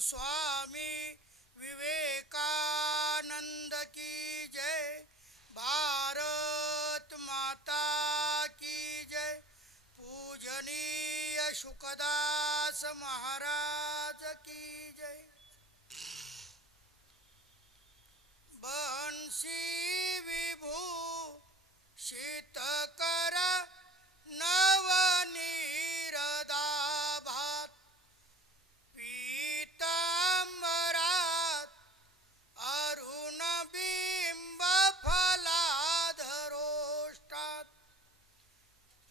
स्वामी विवेकानंद की जय। भारत माता की जय। पूजनीय शुकदास महाराज की जय। बंशी विभूषित कर नवनीरदाभात पीतांबरात अरुणबिंब फलाधरोष्टात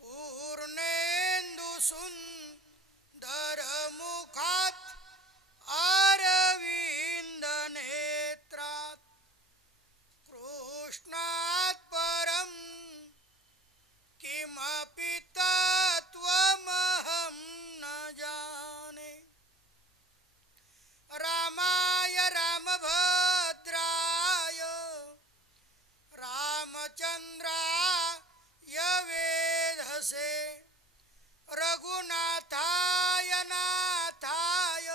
पूर्णेन्दु सुंदर मुखात अरविंद नेत्रात कृष्णात परम किमपि तत्त्वमहं न जाने। रामाय रामभद्राय रामचंद्राय वेधसे रघुनाथाय नाथाय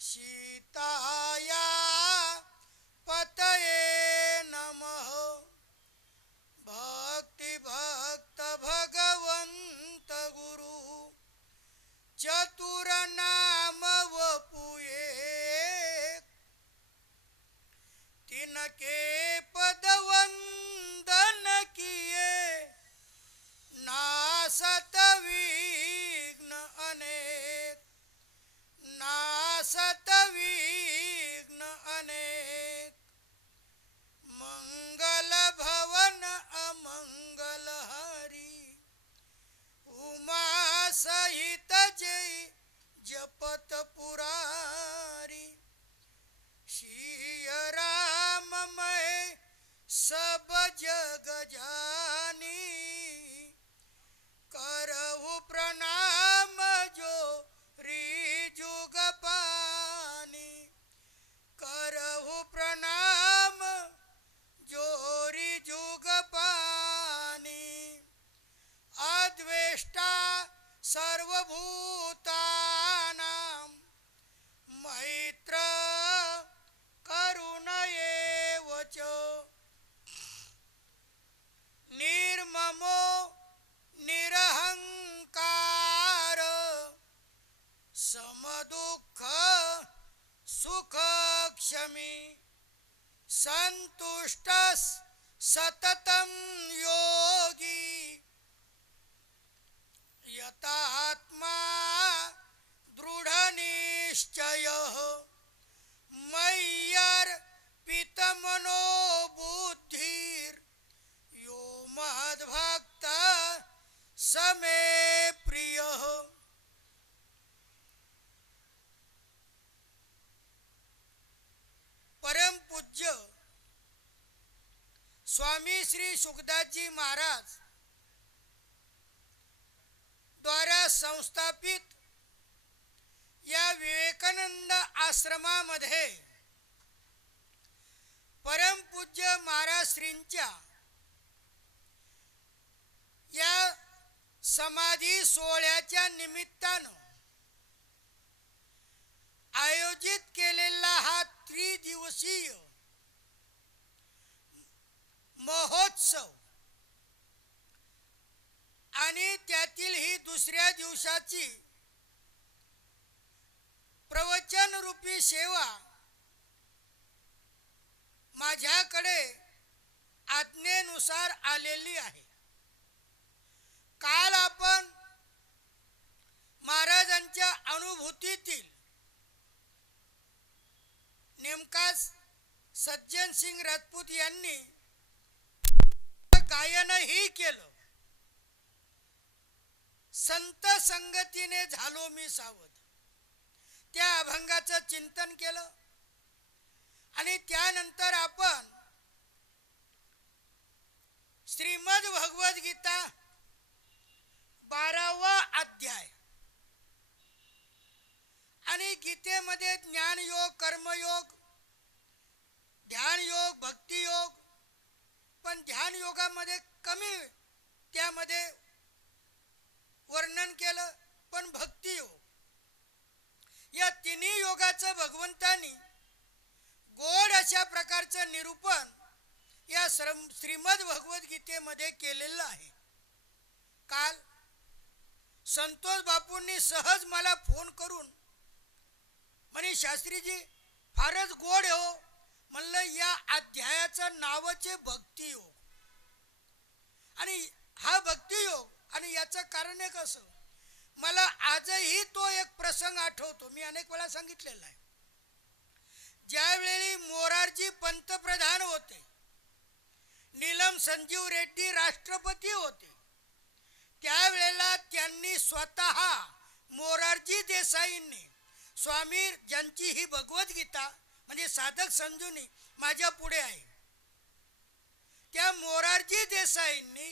सीताया पतये नमः। भक्ति भक्त भगवंत गुरु चतुर नाम वपुये तिनके पद वंदन किए नासत विघ्न अनेक नासत विघ्न अनेक। मंगल भवन अमंगल हरि उमा सहित जय जपत पुरारी। श्री राम मैं सब जग जानी करहु प्रणाम जो जुग पानी। करहु प्रणाम जोरी जुग पानी। अद्वेष्टा सर्वभूतानां मैत्र करुण एव च निर्ममो निरहंकार समदुःख सुख क्षमी। संतुष्ट सततं योगी यतात्मा दृढ़ निश्चयः। मय्यर्पितमनो बुद्धिर् यो मद्भक्तः स मे प्रियः। परम पूज्य स्वामी श्री सुखदासजी महाराज द्वारा संस्थापित या विवेकानंद आश्रमामध्ये परम पूज्य महाराज श्रींच्या या समाधी सोहळ्याच्या निमित्तानं आयोजित केलेला हा त्रिदिवसीय महोत्सव आणि त्यातील ही दुसऱ्या दिवसाची प्रवचन रूपी सेवा माझ्याकडे आज्ञेनुसार आलेली आहे। काल आपण महाराजांच्या अनुभूतीतील नेमकाच सज्जन सिंग राजपूत यांनी गायनही केलं। संत संगतीने झालो मी सावध त्या अभंगाचं चिंतन केलं आणि त्यानंतर आपण श्रीमद भगवद गीता 12वा अध्याय आणि गीतेमध्ये ज्ञानयोग कर्मयोग ध्यान योग भक्ती योग पण ध्यान योगामध्ये कमी त्यामध्ये वर्णन केलं पण भक्ती योग या तिन्ही योग भगवंतानी गोड अशा प्रकारचं निरूपण या श्रीमद भगवद्गीतेमध्ये केलेलं आहे. काल संतोष बापूंनी सहज मला फोन करून म्हणे शास्त्रीजी फारच गोड हो, म्हणलं या अध्यायाचं नावाचे भक्तियोग. आणि हा भक्तियोग आणि याचं कारण एक असं, मला आजही तो एक प्रसंग आठवतो. मी अनेक वेळा सांगितलेला आहे. ज्यावेळी मोरारजी पंतप्रधान होते, नीलम संजीव रेड्डी राष्ट्रपती होते, त्यावेळेला त्यांनी स्वतः मोरारजी देसाईंनी स्वामी ज्यांची ही भगवद्गीता म्हणजे साधक संजुनी माझ्या पुढे आहे, त्या मोरारजी देसाईंनी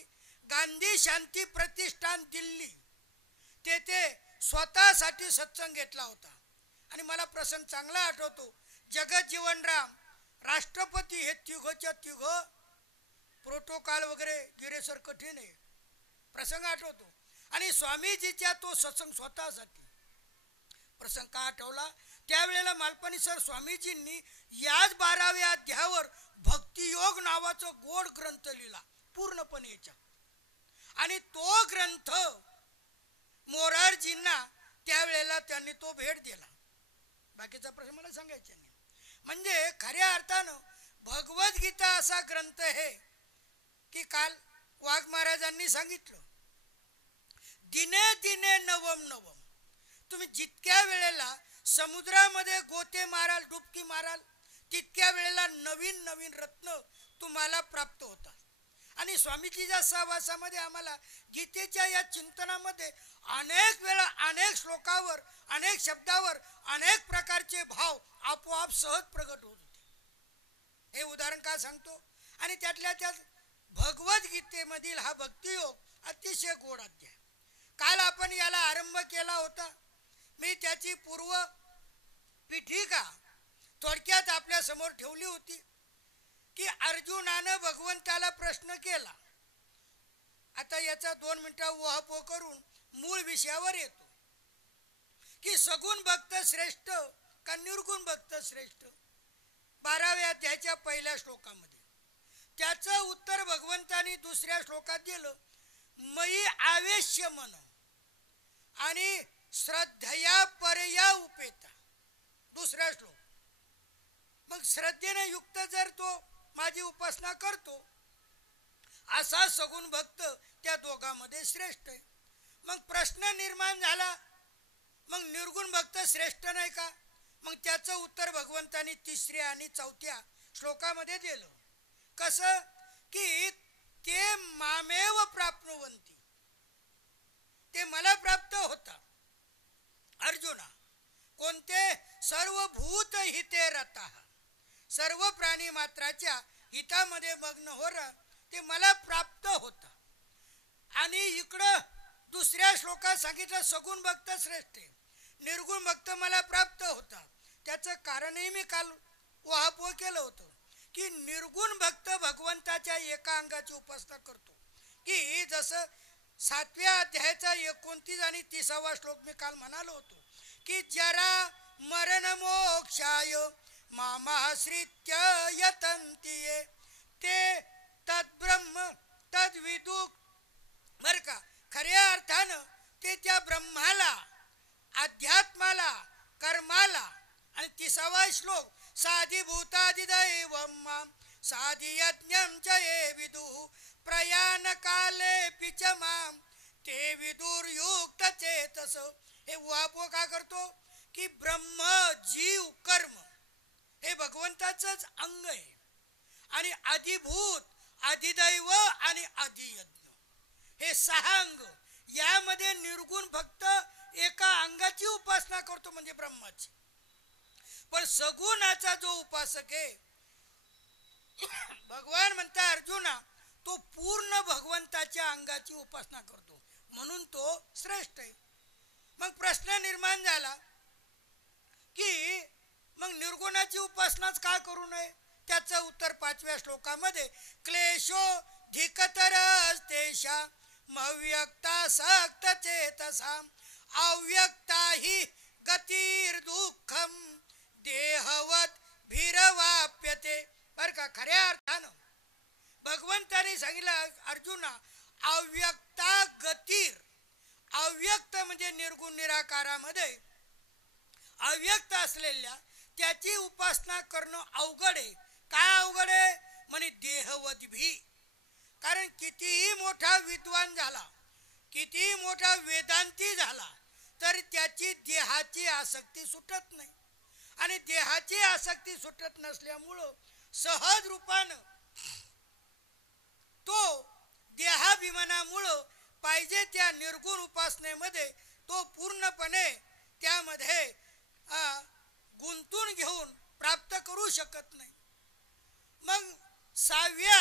गांधी शांती प्रतिष्ठान दिल्ली तेथे स्वतःसाठी सत्संग घेतला होता. आणि मला प्रसंग चांगला आठवतो. जगज्जीवनराम राष्ट्रपती हे तिघोच्या तिघ प्रोटोकॉल वगैरे गिरेसर कठीण आहे, प्रसंग आठवतो. आणि स्वामीजीच्या तो सत्संग स्वतःसाठी प्रसंग का आठवला, त्यावेळेला मालपाणी सर स्वामीजींनी याच 12व्या अध्यायावर भक्तियोग नावाचा गोड ग्रंथ लिहिला पूर्णपणे याच्या. आणि तो ग्रंथ मोरारजींना त्यावेळेला त्यांनी तो भेट दिला. बाकीचा प्रश्न मला सांगायचा नाही. म्हणजे खऱ्या अर्थानं भगवद्गीता असा ग्रंथ आहे की काल वाघ महाराजांनी सांगितलं, दिने दिने नवम नवम. तुम्ही जितक्या वेळेला समुद्रामध्ये गोते माराल, डुबकी माराल, तितक्या वेळेला नवीन नवीन रत्न तुम्हाला प्राप्त होतात. आणि स्वामीजीच्या सहवासामध्ये आम्हाला गीतेच्या या चिंतनामध्ये अनेक वेळा अनेक श्लोकावर अनेक शब्दावर अनेक प्रकारचे भाव आपोआप सहज प्रगट होत होते. हे उदाहरण का सांगतो, आणि त्यातल्या त्यात भगवद्गीतेमधील हा भक्तियोग अतिशय गोड अध्याय. काल आपण याला आरंभ केला होता. मी त्याची पूर्व पीठिका थोडक्यात आपल्या समोर ठेवली होती की अर्जुनानं भगवंताला प्रश्न केला. आता याचा 2 मिनिटं उहापोह करून मूळ विषयावर येतो की सगुण भक्त श्रेष्ठ का निर्गुण भक्त श्रेष्ठ. 12व्या अध्यायाच्या पहिल्या श्लोकामध्ये त्याचं उत्तर भगवंतानी दुसऱ्या श्लोकात दिलं, मयी आवेश्य मन आणि श्रद्धया परया उपेता. दुसरा श्लोक. मग श्रद्धेने युक्त जर तो माझी उपासना करतो असा सगुण भक्त त्या दोघांमध्ये श्रेष्ठ आहे. मग प्रश्न निर्माण झाला, मग निर्गुण भक्त श्रेष्ठ नाही का? मग त्याचं उत्तर भगवंतानी 3ऱ्या आणि 4थ्या श्लोकामध्ये दिलं. कसं की ते मामेव प्राप्नुवंती, ते मला प्राप्त होता. अर्जुना, कोणते? सर्व भूत हिते रता, सर्व प्राणी मात्राच्या हितामध्ये मग्न हो ते मला प्राप्त होता. आणि इकडं दुसऱ्या श्लोकात सांगितलं सगुण भक्त श्रेष्ठ, निर्गुण भक्त मला प्राप्त होता. त्याचं कारणही मी काल उहापोह केलं होतं की निर्गुण भक्त भगवंताच्या एका अंगाची उपासना करतो. की जसं 7व्या अध्यायाचा 29 आणि 30वा श्लोक मी काल म्हणालो होतो की जरा मरण मोक्षाय मामाश्रित्य यतन्ति ते तद्ब्रह्म तद्विदुक. बर का, खऱ्या अर्थानं ते त्या ब्रह्माला, अध्यात्माला, कर्माला. आणि 30वा श्लोक साधिभूतादिदैवं मां साधियज्ञं च ये विदुः प्रयाण काले पिच मां ते विदुर्युक्त चेतस. हे उहापोह का करतो की ब्रह्म जीव कर्म हे भगवंताचंच अंग आहे. आणि अधिभूत, अधिदैव आणि अधियज्ञ हे 6 अंग, यामध्ये निर्गुण फक्त एका अंगाची उपासना करतो म्हणजे ब्रह्माची. पण सगुणाचा जो उपासक आहे भगवान म्हणता अर्जुना, तो पूर्ण भगवंताच्या अंगाची उपासना करतो म्हणून तो श्रेष्ठ आहे. मग प्रश्न निर्माण झाला की मग निर्गुणाची उपासनाच का करू नये. त्याचं उत्तर 5व्या श्लोकामध्ये क्लेशो धिकतरस्तेषा मव्यक्ता सक्त चेतसा अव्यक्ता हि गतिर्दुःखम देहवत भीरवाप्यते. बर का, खऱ्या अर्थानं भगवंताने सांगितलं अर्जुना, अव्यक्ता गतीर. अव्यक्त म्हणजे निर्गुण निराकारामध्ये अव्यक्त असलेल्या त्याची उपासना करणं अवघड आहे. काय अवघड आहे म्हणे? देहवत भी. कारण कितीही मोठा विद्वान झाला, कितीही मोठा वेदांती झाला, तर त्याची देहाची आसक्ती सुटत नाही. आणि देहाची आसक्ती सुटत नसल्यामुळं सहज रूपानं तो देहाभिमानामुळं पाहिजे त्या निर्गुण उपासनेमध्ये तो पूर्णपणे त्यामध्ये गुंतून घेऊन प्राप्त करू शकत नाही. मग 6व्या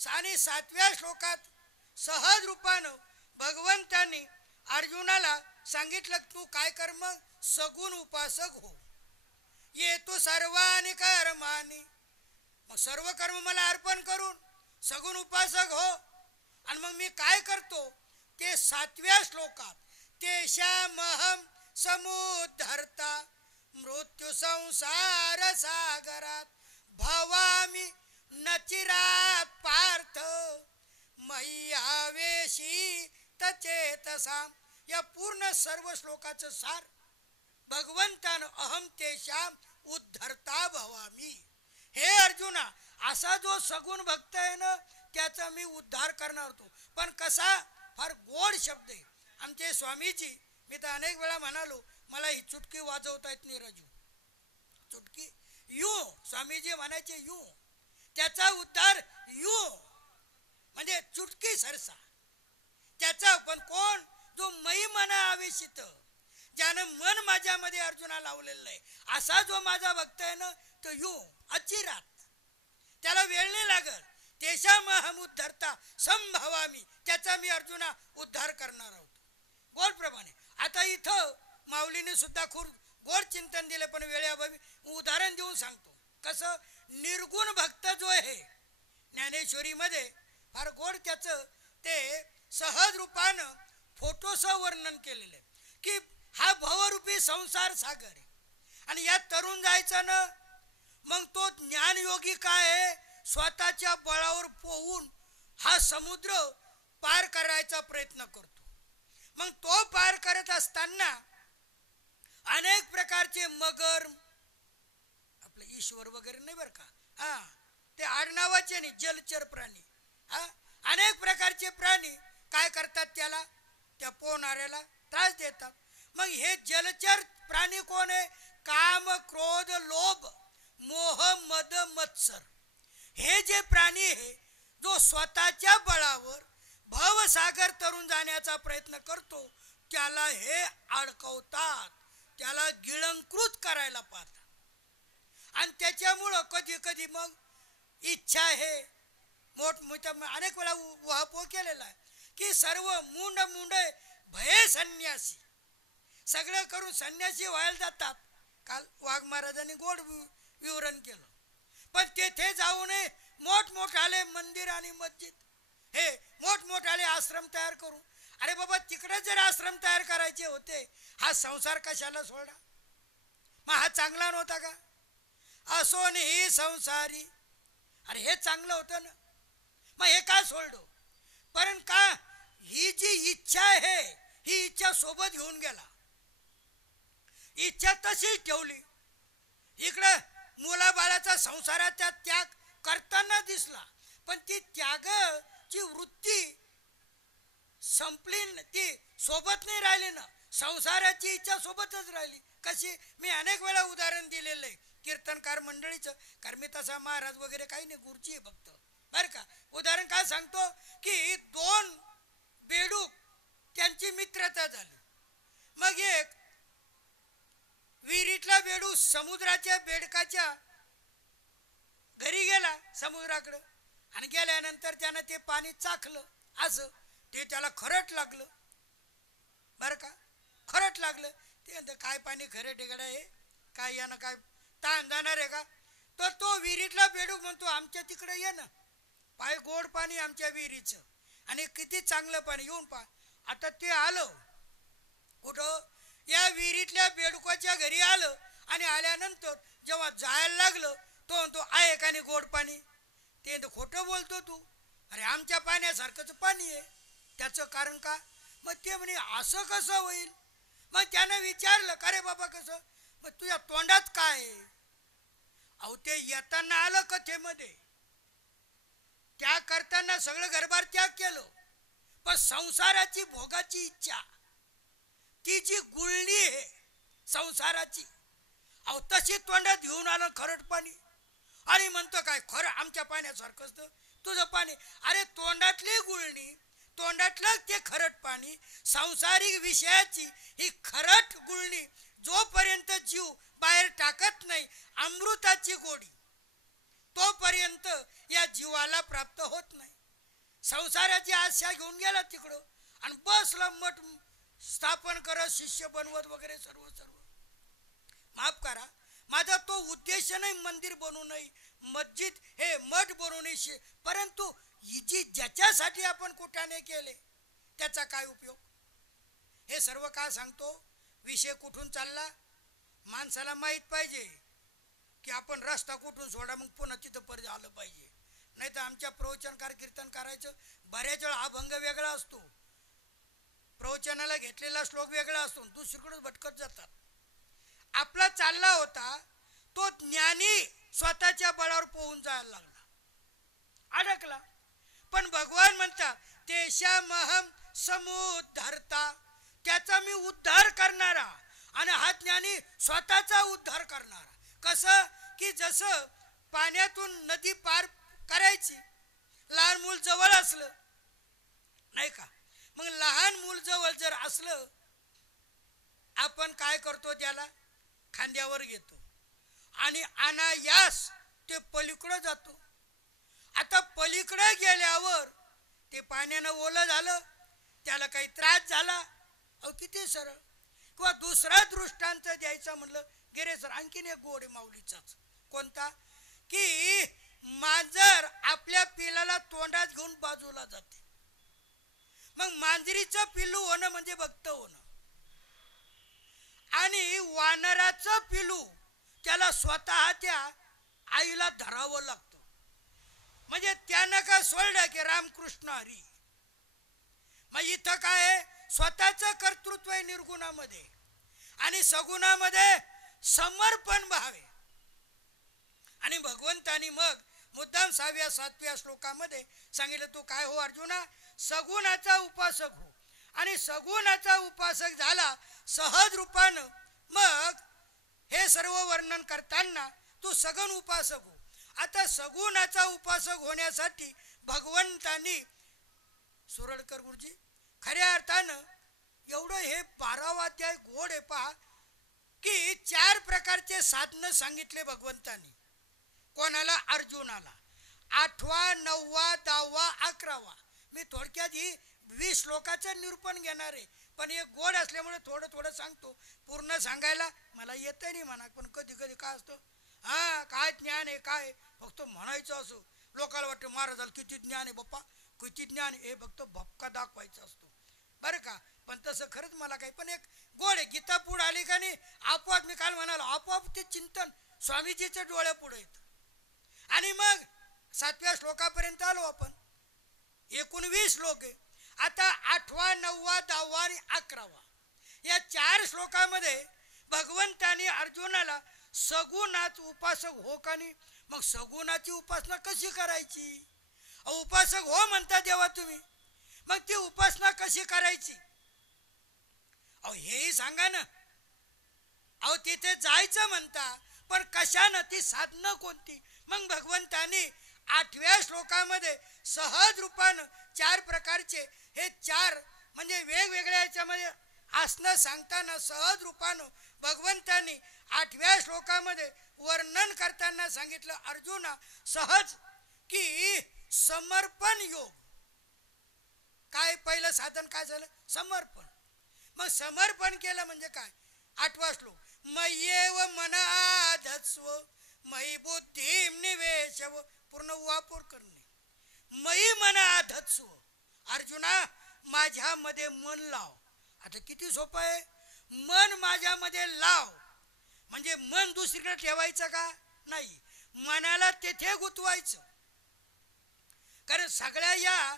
आणि 7व्या श्लोकात सहज रूपानं भगवंतांनी अर्जुनाला सांगितलं, तू काय कर, मग सगुण उपासक हो. ये तू सर्वानी कर्मानी, मग सर्व कर्म मला अर्पण करून सगुण उपासक हो. आणि मग मी काय करतो ते 7व्या श्लोकात, तेषामहं समुद्धर्ता मृत्यू संसार सागरात भवामी नचिरात पार्थ मय्यावेशी तचेतसाम. या पूर्ण सर्व श्लोकाचं सार भगवंतानं अहम तेषाम उद्धरता भवामी. हे अर्जुना, असा जो सगुण भक्त आहे ना, त्याचा मी उद्धार करणार होतो. पण कसा? फार गोड शब्द आहे. आमचे स्वामीजी, मी तर अनेक वेळा म्हणालो, मला ही चुटकी वाजवता येत नाही राजू. चुटकी यू, स्वामीजी म्हणायचे यू, त्याचा उद्धार यू म्हणजे चुटकी सरसा त्याचा. पण कोण? जो मै मना आवेशित, ज्यानं मन माझ्यामध्ये अर्जुना लावलेलं आहे, असा जो माझा भक्त आहे ना, तो यू अचिरात, त्याला वेळ नाही लागत. तेषामहं उद्धरता संभवामी, त्याचा मी अर्जुना उद्धार करणार आहोत. गोडप्रमाणे आता इथं माऊलीने सुद्धा खूप गोड चिंतन दिले, पण वेळेअभावी उदाहरण देऊन सांगतो. कसं? निर्गुण भक्त जो आहे ज्ञानेश्वरीमध्ये फार गोड त्याचं ते सहज रूपानं फोटोसह वर्णन केलेलं आहे की हा भवरूपी संसार सागर आहे आणि यात तरुण जायचं ना. मग तो ज्ञानयोगी काय आहे? स्वतःच्या बळावर पोहून हा समुद्र पार करायचा प्रयत्न करतो. मग तो पार करत असताना अनेक प्रकारचे मगर, आपले ईश्वर वगैरे नाही बरं का, ते आडनावाचे नाही, जलचर प्राणी, अनेक प्रकारचे प्राणी काय करतात? त्याला, त्या पोहणाऱ्याला त्रास देतात. मग हे जलचर प्राणी कोण आहे? काम, क्रोध, लोभ, मोह, मद, मत्सर. हे जे प्राणी आहे, जो स्वतःच्या बळावर भवसागर तरुण जाण्याचा प्रयत्न करतो, त्याला हे अडकवतात, त्याला गिळंकृत करायला पाहतात. आणि त्याच्यामुळं कधी कधी मग इच्छा आहे मोठमोठ्या अनेक वेळा उहापोह केलेला आहे की सर्व मुंड भये संन्यासी, सगळं करून संन्यासी व्हायला जातात. काल वाघ महाराजांनी गोड विवरण केलं. पण तेथे जाऊ नये मोठमोठाले मंदिर आणि मस्जिद, हे मोठमोठाले आश्रम तयार करू. अरे बाबा, तिकडे जर आश्रम तयार करायचे होते, हा संसार कशाला सोडा? मग हा चांगला नव्हता का? असोन ही संसारी, अरे हे चांगलं होतं ना, मग हे काय सोडलो? पण का ही जी इच्छा आहे, ही इच्छा सोबत घेऊन गेला. इच्छा तशीच ठेवली. इकडे मुलाबाळाचा संसाराचा त्याग करताना दिसला, पण ती त्यागाची वृत्ती संपली, ती सोबत नाही राहिली ना, संसाराची इच्छा सोबतच राहिली. कशी? मी अनेक वेळा उदाहरण दिलेलं आहे कीर्तनकार मंडळीचं. कारण मी तसा महाराज वगैरे काही नाही, गुरुजी आहे फक्त, बरं का. उदाहरण काय सांगतो की 2 बेडूक त्यांची मित्रता झाली. मग एक विहिरीतला बेडूक समुद्राच्या बेडकाच्या घरी गेला, समुद्राकडं, आणि गेल्यानंतर त्यानं ते पाणी चाखलं. असं ते त्याला खरट लागलं, बरं का, खरट लागलं. ते म्हणतं काय पाणी खरट आहे आहे, काय यानं काय ताण जाणार आहे का? तर तो विहिरीतला बेडूक म्हणतो, आमच्या तिकडे ये ना, पाय गोड पाणी आमच्या विहिरीचं आणि किती चांगलं पाणी, येऊन पहा. आता ते आलं कुठं? या विहिरीतल्या बेडुकाच्या घरी आलं आणि आल्यानंतर जेव्हा जायला लागलं तो म्हणतो आहे का नाही गोड पाणी. ते खोटं बोलतो तू, अरे आमच्या पाण्यासारखंच पाणी आहे. त्याचं कारण का? मग ते म्हणे असं कसं होईल. मग त्यानं विचारलं का रे बाबा कसं. मग तुझ्या तोंडात काय. अहो ते येताना आलं कथेमध्ये, त्या करताना सगळं घरबार त्याग केलं, पण संसाराची भोगाची इच्छा ती जी गुळणी आहे संसाराची, अहो तशी तोंडात घेऊन आलं खरट पाणी आणि म्हणतो काय खरं आमच्या पाण्यासारखंच तुझं पाणी. अरे तोंडातली गुळणी, तोंडातलं ते खरट पाणी, सांसारिक विषयाची ही खरट गुळणी जोपर्यंत जीव बाहेर टाकत नाही अमृताची गोडी, तोपर्यंत या जीवाला प्राप्त होत नाही. संसाराची आशा घेऊन गेला तिकडं आणि बसला मठ स्थापन करत शिष्य बनवत वगैरे सर्व सर्व. माफ करा, माझा तो उद्देश नाही मंदिर बनवू नये, मस्जिद हे मठ बनवू नये, परंतु जी ज्याच्यासाठी आपण कुठाने केले त्याचा काय उपयोग. हे सर्व का सांगतो, विषय कुठून चालला माणसाला माहीत पाहिजे की आपण रस्ता कुठून सोडा मग पुन्हा तिथं परत आलं पाहिजे. नाही तर आमच्या प्रवचनकार कीर्तन करायचं बऱ्याच वेळा अभंग वेगळा असतो, प्रवचनाला घेतलेला श्लोक वेगळा असतो, दुसरीकडेच भटकत जातात. आपला चालला होता तो ज्ञानी स्वतःच्या बळावर पोहून जायला लागला, अडकला. पण भगवान म्हणतात तेषामहम समुद्धरता, त्याचा मी उद्धार करणारा. आणि हा ज्ञानी स्वतःचा उद्धार करणारा. कसं की जसं पाण्यातून नदी पार करायची, लहान मूल जवळ असलं नाही का, मग लहान मूल जवळ जर असलं आपण काय करतो, त्याला खांद्यावर घेतो आणि अनायास ते पलीकडं जातो. आता पलीकडे गेल्यावर ते पाण्यानं ओलं झालं, त्याला काही त्रास झाला, अहो किती सरळ. किंवा दुसरा दृष्टांत द्यायचा म्हणलं, गेरे सर आणखीन एक गोड माऊलीचाच. कोणता? की मांजर आपल्या पिलाला तोंडात घेऊन बाजूला जाते. मग मांजरीचं पिल्लू होणं म्हणजे भक्त होणं. आणि वानराचं पिल्लू त्याला स्वतः त्या आईला धरावं लागतं. म्हणजे त्यानं का सोडलं की रामकृष्ण हरी. मग इथं काय आहे, स्वतःचं कर्तृत्व आहे निर्गुणामध्ये आणि सगुणामध्ये समर्पण भाव आहे. आणि भगवंतानी मग मुद्दाम 6व्या-7व्या श्लोकामध्ये सांगितलं, तू काय हो अर्जुना, सगुणाचा उपासक हो. आणि सगुणाचा उपासक झाला सहज रूपानं, मग हे सर्व वर्णन करताना तू सगुण उपासक हो. आता सगुणाचा उपासक होण्यासाठी भगवंतानी, सुरळकर गुरुजी खऱ्या अर्थानं एवढं हे 12वा अध्याय गोड आहे पहा, की 4 प्रकारचे साधनं सांगितले भगवंतानी. कोणाला? अर्जुनाला. 8वा, 9वा, 10वा, 11वा. मी थोडक्यात ही 20 श्लोकाचं निरूपण घेणार आहे, पण हे गोड असल्यामुळे थोडं थोडं सांगतो. पूर्ण सांगायला मला येतं नाही म्हणा, पण कधी कधी काय असतं, हा काय ज्ञान आहे काय, फक्त म्हणायचं असं. लोकांना वाटतं महाराजाला किती ज्ञान आहे बाप्पा, किती ज्ञान, हे फक्त भपका दाखवायचा असतो बरं का. पण तसं खरंच मला काही, पण एक गोड आहे. गीता पुढे आली का नाही आपोआप, मी काल म्हणालो आपोआप ते चिंतन स्वामीजीच्या डोळ्या पुढे येतं. आणि मग 7व्या श्लोकापर्यंत आलो आपण. 19 श्लोक आहे. आता 8वा, 9वा, 10वा आणि 11वा या 4 श्लोकामध्ये भगवंतानी अर्जुनाला सगुणाच उपासक हो का नाही, मग सगुणाची उपासना कशी करायची. उपासक हो म्हणता देवा तुम्ही, मग ती उपासना कशी करायची, अहो हेही सांगा ना. अहो तिथे जायचं म्हणता, पण कशानं, ती साधनं कोणती. मग भगवंतानी 8व्या श्लोकामध्ये सहज रूपानं 4 प्रकारचे, हे 4 म्हणजे वेगवेगळ्या याच्यामध्ये आसनं सांगताना सहज रूपानं भगवंतानी 8व्या श्लोकामध्ये वर्णन करताना सांगितलं, अर्जुना सहज की समर्पण योग. काय पहिलं साधन काय झालं, समर्पण. मग समर्पण केलं म्हणजे काय, 8वा श्लोक, मय्येव मना धत्स्व मयि बुद्धी निवेशव, पूर्ण वापर करणे. मयि मना धत्स्व, अर्जुना माझ्यामध्ये मन लाव. आता किती सोपं आहे, मन माझ्यामध्ये लाव. म्हणजे मन दुसरीकडे ठेवायचं का नाही, मनाला तेथे गुंतवायचं. कारण सगळ्या या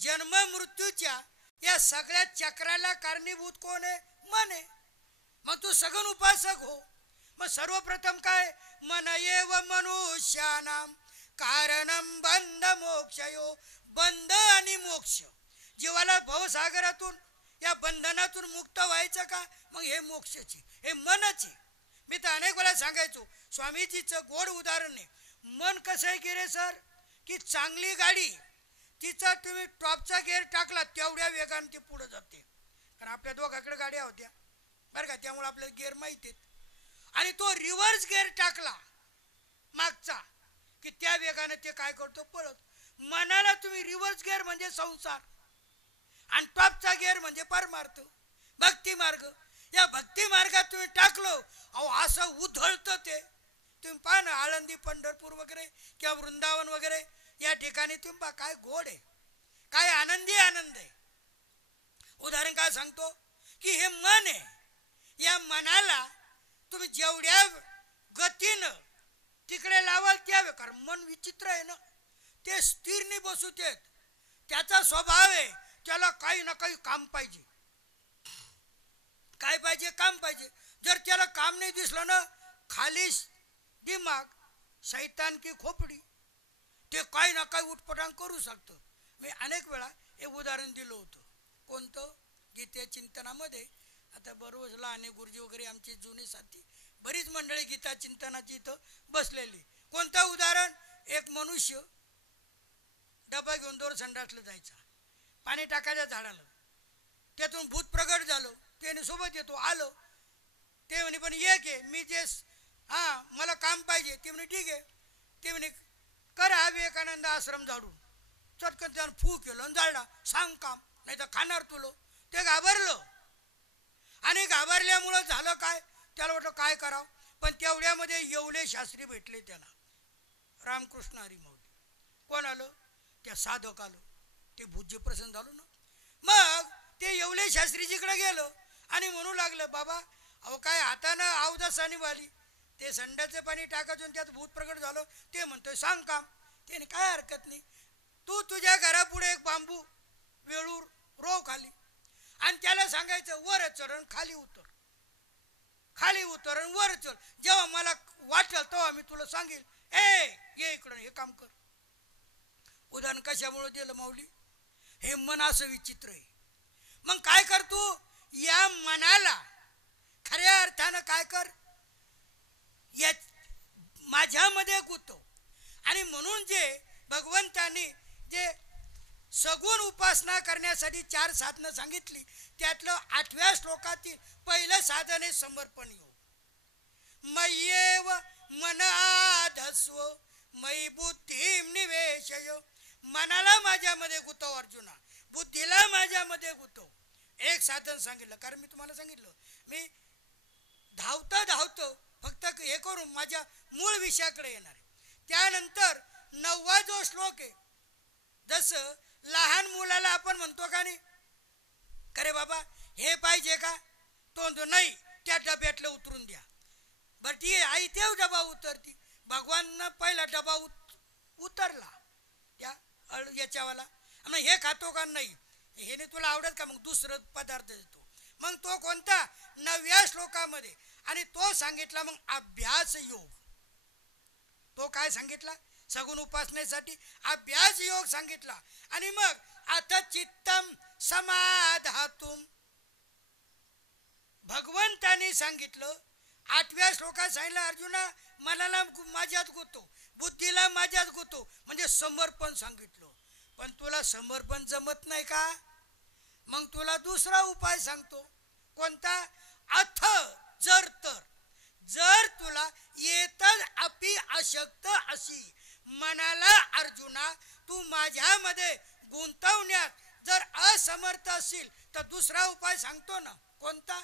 जन्म मृत्यूच्या या सगळ्या चक्राला कारणीभूत कोण आहे, मन आहे. मग तू सगुण उपासक हो. मग सर्वप्रथम काय, मन एव मनुष्यानाम कारणम बंध मोक्षयो. बंध आणि मोक्ष, जीवाला भवसागरातून या बंधनातून मुक्त व्हायचं का, मग हे मोक्षचे, हे मनच आहे. मी तर अनेक वेळा सांगायचो, स्वामीजीचं गोड उदाहरण आहे. मन कसं आहे की रे सर, की चांगली गाडी, तिचा तुम्ही टॉपचा गेअर टाकला तेवढ्या वेगाने ती पुढे जाते. कारण आपल्या दोघाकडे गाड्या होत्या बरं का, त्यामुळे आपल्याला गेअर माहिती आहेत. आणि तो रिव्हर्स गेअर टाकला मागचा की त्या वेगाने ते काय करतो, पळत. मनाला तुम्ही रिव्हर्स गेअर म्हणजे संसार आणि टॉपचा गेअर म्हणजे परमार्थ भक्ती मार्ग. या भक्ती मार्गात तुम्ही टाकलो, अहो असं उधळतं ते. तुम्ही पहा ना, आळंदी पंढरपूर वगैरे किंवा वृंदावन वगैरे या ठिकाणी तुम्ही पहा काय गोड आहे, काय आनंदी आनंद आहे. उदाहरण काय सांगतो की हे मन आहे, या मनाला तुम्ही जेवढ्या गतीनं तिकडे लावाल त्या, कारण मन विचित्र आहे ना, ते स्थिर नाही बसू देत. त्याचा स्वभाव आहे, त्याला काही ना काही काम पाहिजे. काय पाहिजे, काम पाहिजे. जर त्याला काम नाही दिसलं ना, खाली दिमाग शैतान की खोपडी, ते काही ना काही उठपटांग करू शकतं. मी अनेक वेळा हे उदाहरण दिलं होतं. कोणतं, गीते चिंतनामध्ये. आता बरोबर लहाने गुरुजी वगैरे आमचे जुने साथी बरीच मंडळी गीता चिंतनाची इथं बसलेली. कोणतं उदाहरण, एक मनुष्य डबा घेऊन दोर संडासला जायचा, पाणी टाकायच्या झाडाला, त्यातून भूत प्रगट झालं, त्याने सोबत येतो, आलो. ते म्हणे पण एक आहे, मी जे मला काम पाहिजे. ते म्हणे ठीक आहे. ते म्हणे कर हा विवेकानंद आश्रम झाडून. चटकन त्यानं फू केलं आणि जाळला. सांग काम, नाही तर खाणार तुलो. ते घाबरलं आणि घाबरल्यामुळं झालं काय, त्याला वाटलं काय करावं. पण तेवढ्यामध्ये येवले शास्त्री भेटले त्याला, रामकृष्ण हरी माऊली. कोण आलं, त्या साधक आलं. ते भूज्य प्रसन्न झालं ना. मग ते येवले शास्त्रीजीकडे गेलं आणि म्हणू लागलं, बाबा अहो काय हातानं अवदासानी वाली, ते संडाचं पाणी टाकायचं त्यात भूत प्रकट झालं. ते म्हणतोय सांग काम. त्याने काय हरकत नाही, तू तुझ्या घरापुढे एक बांबू वेळूर रो खाली, आणि त्याला सांगायचं वर चढ खाली उतर, खाली उतर आणि वर चढ. जेव्हा मला वाटेल तेव्हा मी तुला सांगेल, ये इकडं हे काम कर. उदाहरण कशामुळे दिलं माऊली, हे मन असं विचित्र आहे. मग काय कर तू, या मनाला खऱ्या अर्थानं काय कर, या माझ्यामध्ये गुंतव. आणि म्हणून जे भगवंतांनी जे सगुण उपासना करण्यासाठी 4 साधनं सांगितली, त्यातलं 8व्या श्लोकातील पहिलं साधन आहे समर्पण योग. मय्येव मन आधस्व मयी बुद्धी निवेशय. मनाला माझ्यामध्ये गुंतव अर्जुना, बुद्धीला माझ्यामध्ये गुंतव. एक साधन सांगितलं, कारण मी तुम्हाला सांगितलं मी धावतं फक्त हे करून माझ्या मूळ विषयाकडे येणार आहे. त्यानंतर 9वा जो श्लोक आहे, जसं लहान मुलाला आपण म्हणतो का नाही, अरे बाबा हे पाहिजे का, तो नाही, त्या डब्यातलं उतरून द्या. बरं ती आई तेव डबा उतरती. भगवान पहिला डबा उतरला त्या याच्यावाला, मग हे खातो का नाही, हे नाही तुला आवडत का, मग दुसरं पदार्थ देतो. मग तो कोणता, 9व्या श्लोकामध्ये. आणि तो सांगितला मग अभ्यास योग. तो काय सांगितला, सगुण उपासनेसाठी अभ्यास योग सांगितला. आणि मग अथ चित्तम समाधातुम, भगवंतानी सांगितलं 8व्या श्लोकात सांगितलं, अर्जुना मनाला माझ्यात गुंतव, बुद्धीला माझ्यात गुंतव, म्हणजे समर्पण सांगितलं. पण तुला समर्पण जमत नाही का, मग तुला दुसरा उपाय सांगतो. कोणता, अथ जर तर, जर तुला येतच अपि अशक्त अशी, मनाला अर्जुना तू माझ्यामध्ये गुंतवण्यात जर असमर्थ असेल तर दुसरा उपाय सांगतो ना. कोणता,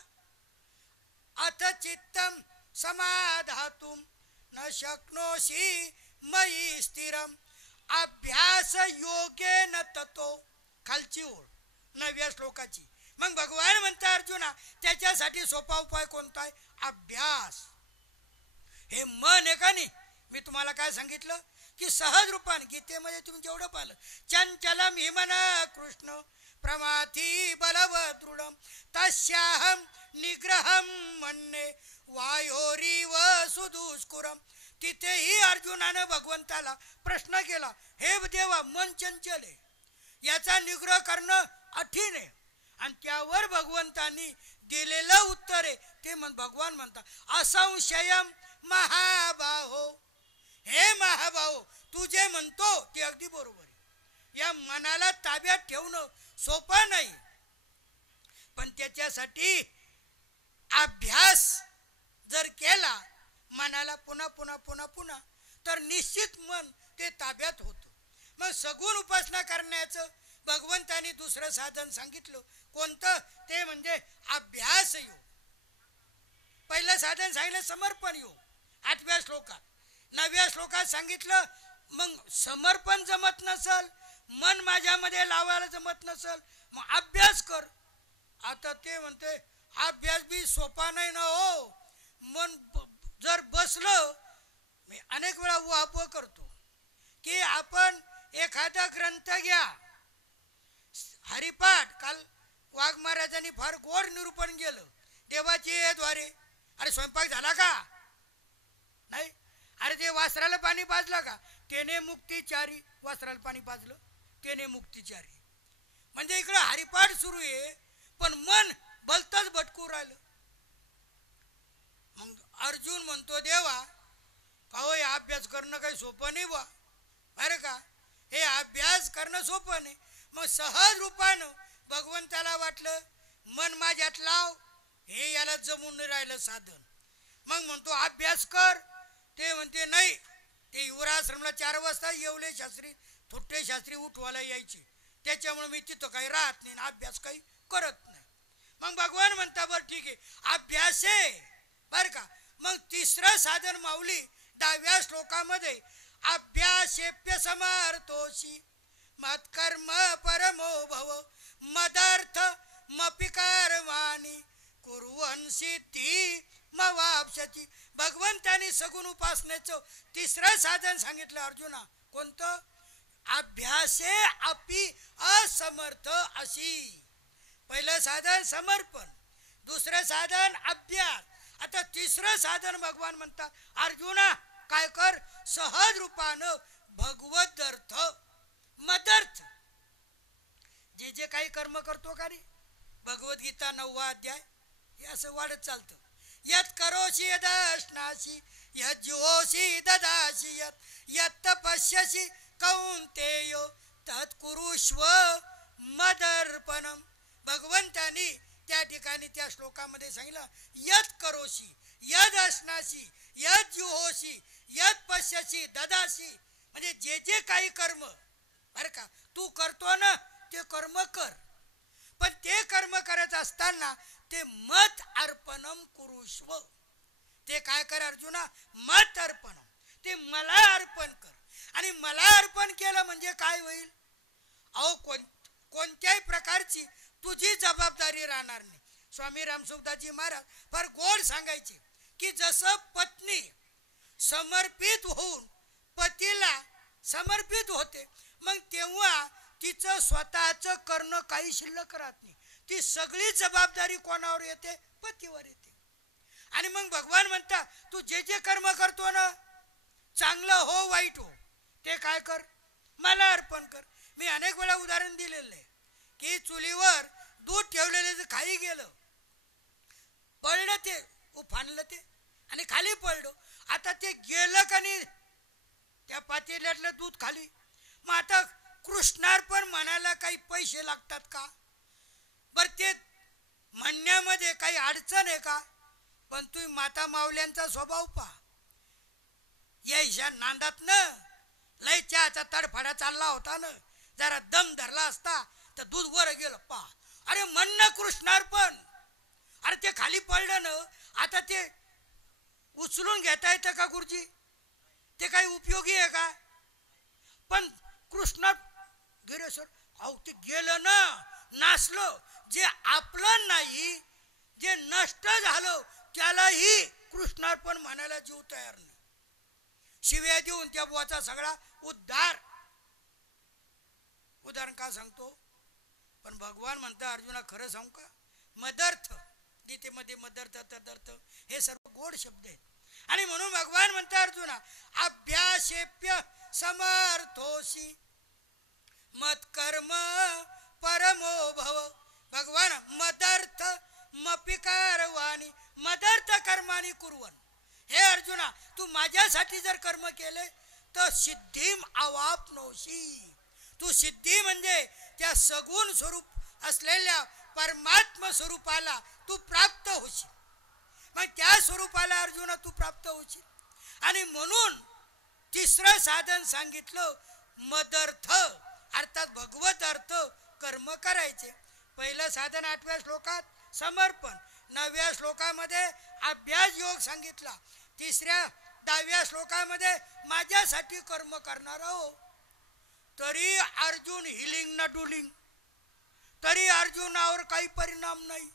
अथ चित्तम समाधातुम न शक्नोषि मयि स्थिरम अभ्यास योगेन ततो. खालची ओळ 9व्या श्लोकाची. मग भगवान म्हणता अर्जुना त्याच्यासाठी सोपा उपाय कोणता आहे, अभ्यास. हे मन आहे का नाही. मी तुम्हाला काय सांगितलं की सहज रूपाने गीतेमध्ये तुम्ही जेवढं पाहिलं, चंचलम हिमना कृष्ण प्रमाथी बलवदृढम तस्याहम निग्रहम म्हणणे वायोरीव सुदुष्कुरम. तिथेही अर्जुनानं भगवंताला प्रश्न केला, हे देवा मन चंचल आहे, याचा निग्रह करणं कठीण आहे. आणि त्यावर भगवंतांनी दिलेलं उत्तर आहे ते भगवान म्हणतात असंशयम महाबाहो. हे महाबाहो, तू जे म्हणतो ते अगदी बरोबर आहे. या मनाला ताब्यात ठेवणं सोपं नाही, पण त्याच्यासाठी अभ्यास जर केला मनाला पुन्हा पुन्हा पुन्हा पुन्हा, तर निश्चित मन ते ताब्यात होतं. मग सगुण उपासना करण्याचं भगवंतांनी दुसरं साधन सांगितलं. कोणतं? ते म्हणजे अभ्यास योग. पहिलं साधन सांगितलं समर्पण योग 8व्या श्लोकात. 9व्या श्लोकात सांगितलं मग समर्पण जमत नसल, मन माझ्यामध्ये लावायला जमत नसल, मग अभ्यास कर. आता ते म्हणते अभ्यास बी सोपा नाही ना हो. मन जर बसलं, मी अनेक वेळा वाप करतो की आपण एखादा ग्रंथ घ्या, हरिपाठ. काल वाघ महाराजांनी फार गोड निरूपण केलं देवाचे द्वारे. अरे स्वयंपाक झाला का? नाही. अरे ते वासराला पाणी पाजलं का? त्याने मुक्तिचारी. वासराला पाणी पाजलं त्याने मुक्तिचारी. म्हणजे इकडं हरिपाठ सुरू आहे पण मन भलतंच भटकू राहिलं. मग अर्जुन म्हणतो देवा का हो, अभ्यास करणं काही सोपं नाही बा. अरे का हे अभ्यास करणं सोपं नाही. मग सहज रूपानं भगवंताला वाटलं मन माझ्यात लाव, हे याला जमून नाही राहिलं साधन. मग म्हणतो अभ्यास कर. ते म्हणते नाही. ते युवराश्रमला 4 वाजता येवले शास्त्री थोट्टे शास्त्री उठवायला यायचे, त्याच्यामुळे मी तिथं काही राहत नाही, अभ्यास काही करत नाही. मग भगवान म्हणता बरं ठीक आहे अभ्यास आहे बर का. मग तिसरं साधन माऊली 10व्या श्लोकामध्ये अभ्यासेप्य समर्थोषी मत्कर्म परमो भव मदार्थ मपिकारवाणी कुर्वन् सिद्धी मवाप्स्यति. भगवंतानी सगुण उपासनेचं तिसरं साधन सांगितलं अर्जुना. कोणतं? अभ्यासे अपि असमर्थ अशी. पहिलं साधन समर्पण, दुसरं साधन अभ्यास, आता तिसरं साधन भगवान म्हणतात अर्जुना काय कर, सहज रूपानं भगवत अर्थ मदर्थ. जे जे काही कर्म करतो का रे, भगवद्गीता 9वा अध्याय हे असं वाढत चालतं. यत करोषि यदश्नासि यत जुहोषि ददासि यत तपस्यसि कौन्तेय तत् कुरुष्व मदर्पणम. भगवंतानी त्या ठिकाणी त्या श्लोकामध्ये सांगितलं यत करोषि यद अश्नासी यद जुहोषि यद पश्यसी ददासी. म्हणजे जे जे काही कर्म बरं का तू करतो ना ते कर्म कर, पण ते कर्म करत असताना ते मत अर्पणम कुरुष्व. ते काय कर अर्जुना? मत अर्पणम. ते मला अर्पण कर. आणि मला अर्पण केलं म्हणजे काय होईल? अहो कोणत्याही प्रकारची तुझी जबाबदारी राहणार नाही. स्वामी रामसुखदासजी महाराज फार गोड सांगायचे की जसं पत्नी समर्पित होऊन पतीला समर्पित होते, मग तेव्हा तिचं स्वतःचं करणं काही शिल्लक राहत नाही. ती सगळी जबाबदारी कोणावर येते? पतीवर येते. आणि मग भगवान म्हणतात तू जे जे कर्म करतो ना, चांगलं हो वाईट हो, ते काय कर? मला अर्पण कर. मी अनेक वेळा उदाहरण दिलेलं आहे की चुलीवर दूध ठेवलेलं खाली गेलं, पडलं, ते उफाणलं ते आणि खाली पडलं. आता ते गेलं का नाही त्या पातेल्यातलं दूध खाली. मग आता कृष्णार्पण म्हणायला काही पैसे लागतात का? बरं ते म्हणण्यामध्ये काही अडचण आहे का? पण तुम्ही माता माऊल्यांचा स्वभाव पहा. यायच्या नांदात न लय चहाचा तडफडा चालला होता ना, जरा दम धरला असता तर दूध वर गेलं. पहा, अरे म्हणणं कृष्णार्पण, अरे ते खाली पडलं ना, आता ते उचलून घेता येतं का गुरुजी? ते काही उपयोगी आहे का? पण कृष्णा गेले सर, अहो ते गेलं ना, नासलं. जे आपलं नाही, जे नष्ट झालं त्यालाही कृष्णार्पण म्हणायला जीव तयार नाही. शिव्या देऊन त्या बुवाचा सगळा उद्धार. उदाहरण का सांगतो, पण भगवान म्हणता अर्जुना खरं सांगू का, मदर्थ गीतेमध्ये मदर्थ तदर्थ हे सर्व गोड शब्द आहेत. आणि म्हणून भगवान म्हणता अर्जुना अभ्यासेप्य समर्थोसी मत्कर्म परमो भव. भगवान मदर्थ मपिकारवाणी मदर्थ कर्मानी कुर्वन. हे अर्जुना तू माझ्यासाठी जर कर्म केले तर सिद्धीम अवाप्नोशी. तू सिद्धी म्हणजे त्या सगुण स्वरूप असलेल्या परमात्म स्वरूपाला तू प्राप्त होशील. मग त्या स्वरूपाला अर्जुना तू प्राप्त होशील. आणि म्हणून तिसरं साधन सांगितलं मदर्थ, अर्थात भगवत अर्थ कर्म करायचे. पहिलं साधन 8व्या श्लोकात समर्पण, 9व्या श्लोकामध्ये अभ्यास योग सांगितला, तिसऱ्या 10व्या श्लोकामध्ये माझ्यासाठी कर्म करणार हो. तरी अर्जुन हिलिंग ना डुलिंग, तरी अर्जुनावर काही परिणाम नाही.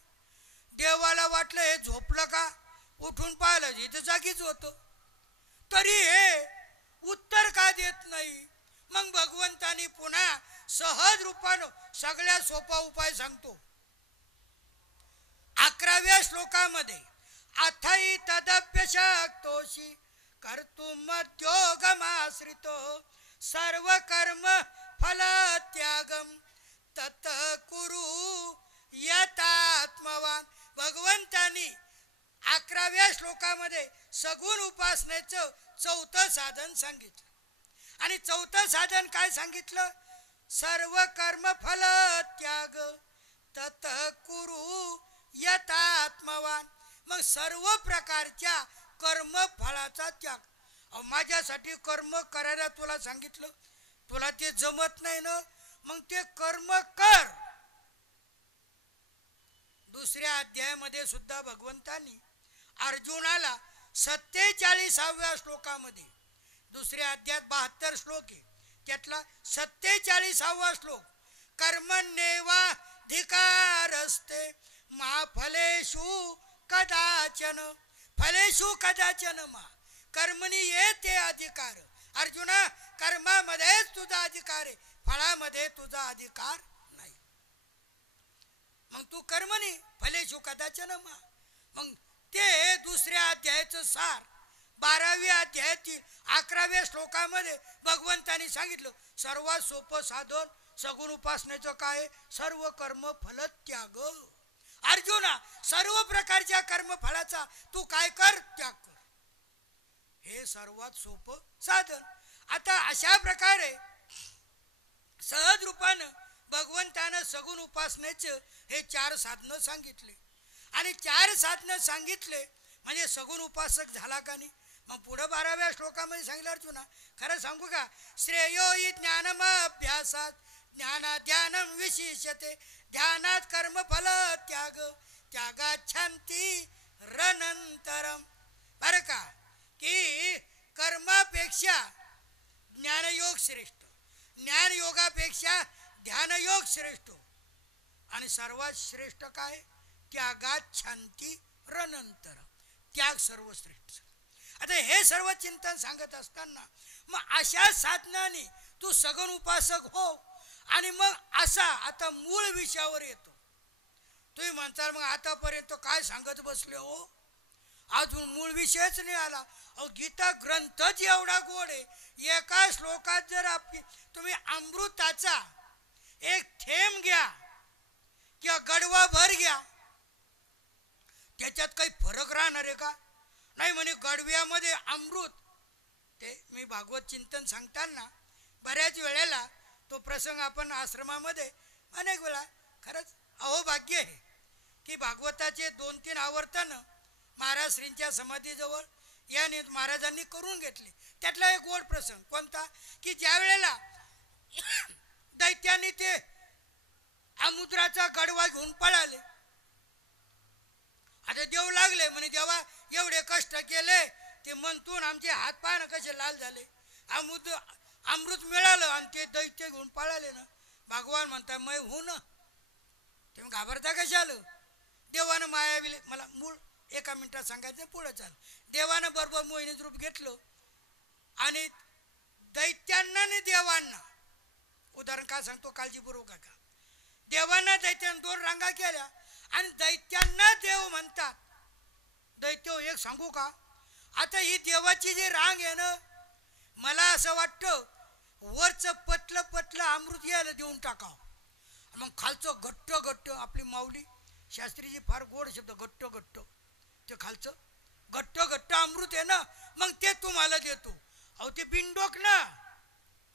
देवाला वाटलं हे झोपलं का, उठून पाहिलं इथं जागीच होतं, तरी हे उत्तर का देत नाही. मग भगवंतानी पुन्हा सहज रूपानं सगळ्यात सोपा उपाय सांगतो. 11व्या श्लोकामध्ये अथई तदप्यशक्तोषी कर्तुम मद्योगमाश्रितो सर्व कर्म फल त्यागम तत कुरु यतात्मवान. भगवंतानी 11व्या श्लोकामध्ये सगुण उपासनेचं 4थं साधन सांगितलं. आणि 4थं साधन काय सांगितलं, सर्व कर्म फल त्याग तत कुरु यतात्मवान. मग सर्व प्रकारच्या कर्म फळाचा त्याग. माझ्यासाठी कर्म करायला तुला सांगितलं, तुला ते जमत नाही ना, मग ते कर्म कर. दुसऱ्या अध्यायामध्ये सुद्धा भगवंतांनी अर्जुनाला 47व्या श्लोकामध्ये, दुसऱ्या अध्यायात 72 श्लोक आहे, त्यातला 47वा श्लोक कर्मण्येवाधिकारस्ते मा फलेषु कदाचन. फलेषु कदाचन मा, कर्मणी येते अधिकार. अर्जुना कर्मामध्येच तुझा अधिकार आहे, फळामध्ये तुझा अधिकार नाही. मग तू कर्मणी फलेषु कदाचन मा. मग ते दुसऱ्या अध्यायाचं सार 12व्या अध्यायातील 11व्या श्लोकामध्ये भगवंतानी सांगितलं. सर्वात सोपं साधन सगुण उपासनेचं काय, सर्व कर्म फल त्याग. अर्जुना सर्व प्रकारच्या कर्मफळाचा तू काय कर, त्याग कर. हे सर्वात सोपं साधन. आता अशा प्रकारे सहज रूपानं भगवंतानं सगुण उपासनेचं हे 4 साधनं सांगितले. आणि 4 साधनं सांगितले म्हणजे सगुण उपासक झाला का नाही. मग पुढं 12व्या श्लोकामध्ये सांगितलं अर्जुना खरं सांगू का, श्रेयो हि ज्ञानम अभ्यासात ज्ञानाध्यानम विशिष्यते ध्यानात कर्म फल त्याग त्यागाच्छांती रनंतरम. बरं का की कर्मापेक्षा ज्ञानयोग श्रेष्ठ, ज्ञानयोगापेक्षा ध्यानयोग श्रेष्ठ, आणि सर्वात श्रेष्ठ काय, त्यागाच्छांती रनंतर, त्याग सर्वश्रेष्ठ. आता हे सर्व चिंतन सांगत असताना मग अशा साधनाने तू सगुण उपासक हो. आणि मग असा आता मूळ विषयावर येतो. तुम्ही म्हणताल मग आतापर्यंत काय सांगत बसले हो, अजून मूळ विषयच नाही आला. अहो गीता ग्रंथच एवढा गोड आहे, एका श्लोकात जर तुम्ही अमृताचा एक थेंब घ्या किंवा गडवा भर घ्या, त्याच्यात काही फरक राहणार आहे का, नाही. म्हणे गडव्यामध्ये अमृत. ते मी भागवत चिंतन सांगताना बऱ्याच वेळेला तो प्रसंग आपण आश्रमामध्ये अनेक वेळा, खरंच अहोभाग्य आहे की भागवताचे 2-3 आवर्तन महाराज श्रींच्या समाधीजवळ या महाराजांनी करून घेतले. त्यातला एक गोड प्रसंग कोणता, की ज्या वेळेला दैत्याने ते अमुद्राचा गडवा घेऊन पळाले. आता देव लागले म्हणे देवा एवढे कष्ट केले, ते म्हणतून आमचे हात पाय कसे लाल झाले, अमृत मिळालं आणि ते दैत्य घेऊन पळाले ना. भगवान म्हणता मै हो ना, तुम्ही घाबरता कशाला. देवानं मायाविले मला मूळ एका मिनिटात सांगायचं पुढे चाल. देवानं बरोबर मोहिनीचं रूप घेतलं आणि दैत्यांना आणि देवांना, उदाहरण काय सांगतो काळजीपूर्वक का, देवांना दैत्यानं 2 रांगा केल्या आणि दैत्यांना देव म्हणतात. दैत्य एक सांगू का, आता ही देवाची जी रांग आहे ना, मला असं वाटतं वरचं पतलं पतलं अमृत यायला देऊन टाकावं, मग खालचं घट्ट घट्ट. आपली माऊली शास्त्रीजी फार गोड शब्द, घट्ट घट्ट, ते खालचं घट्ट घट्ट अमृत आहे ना, मग ते तुम्हाला देतो. अहो ते बिनडोक ना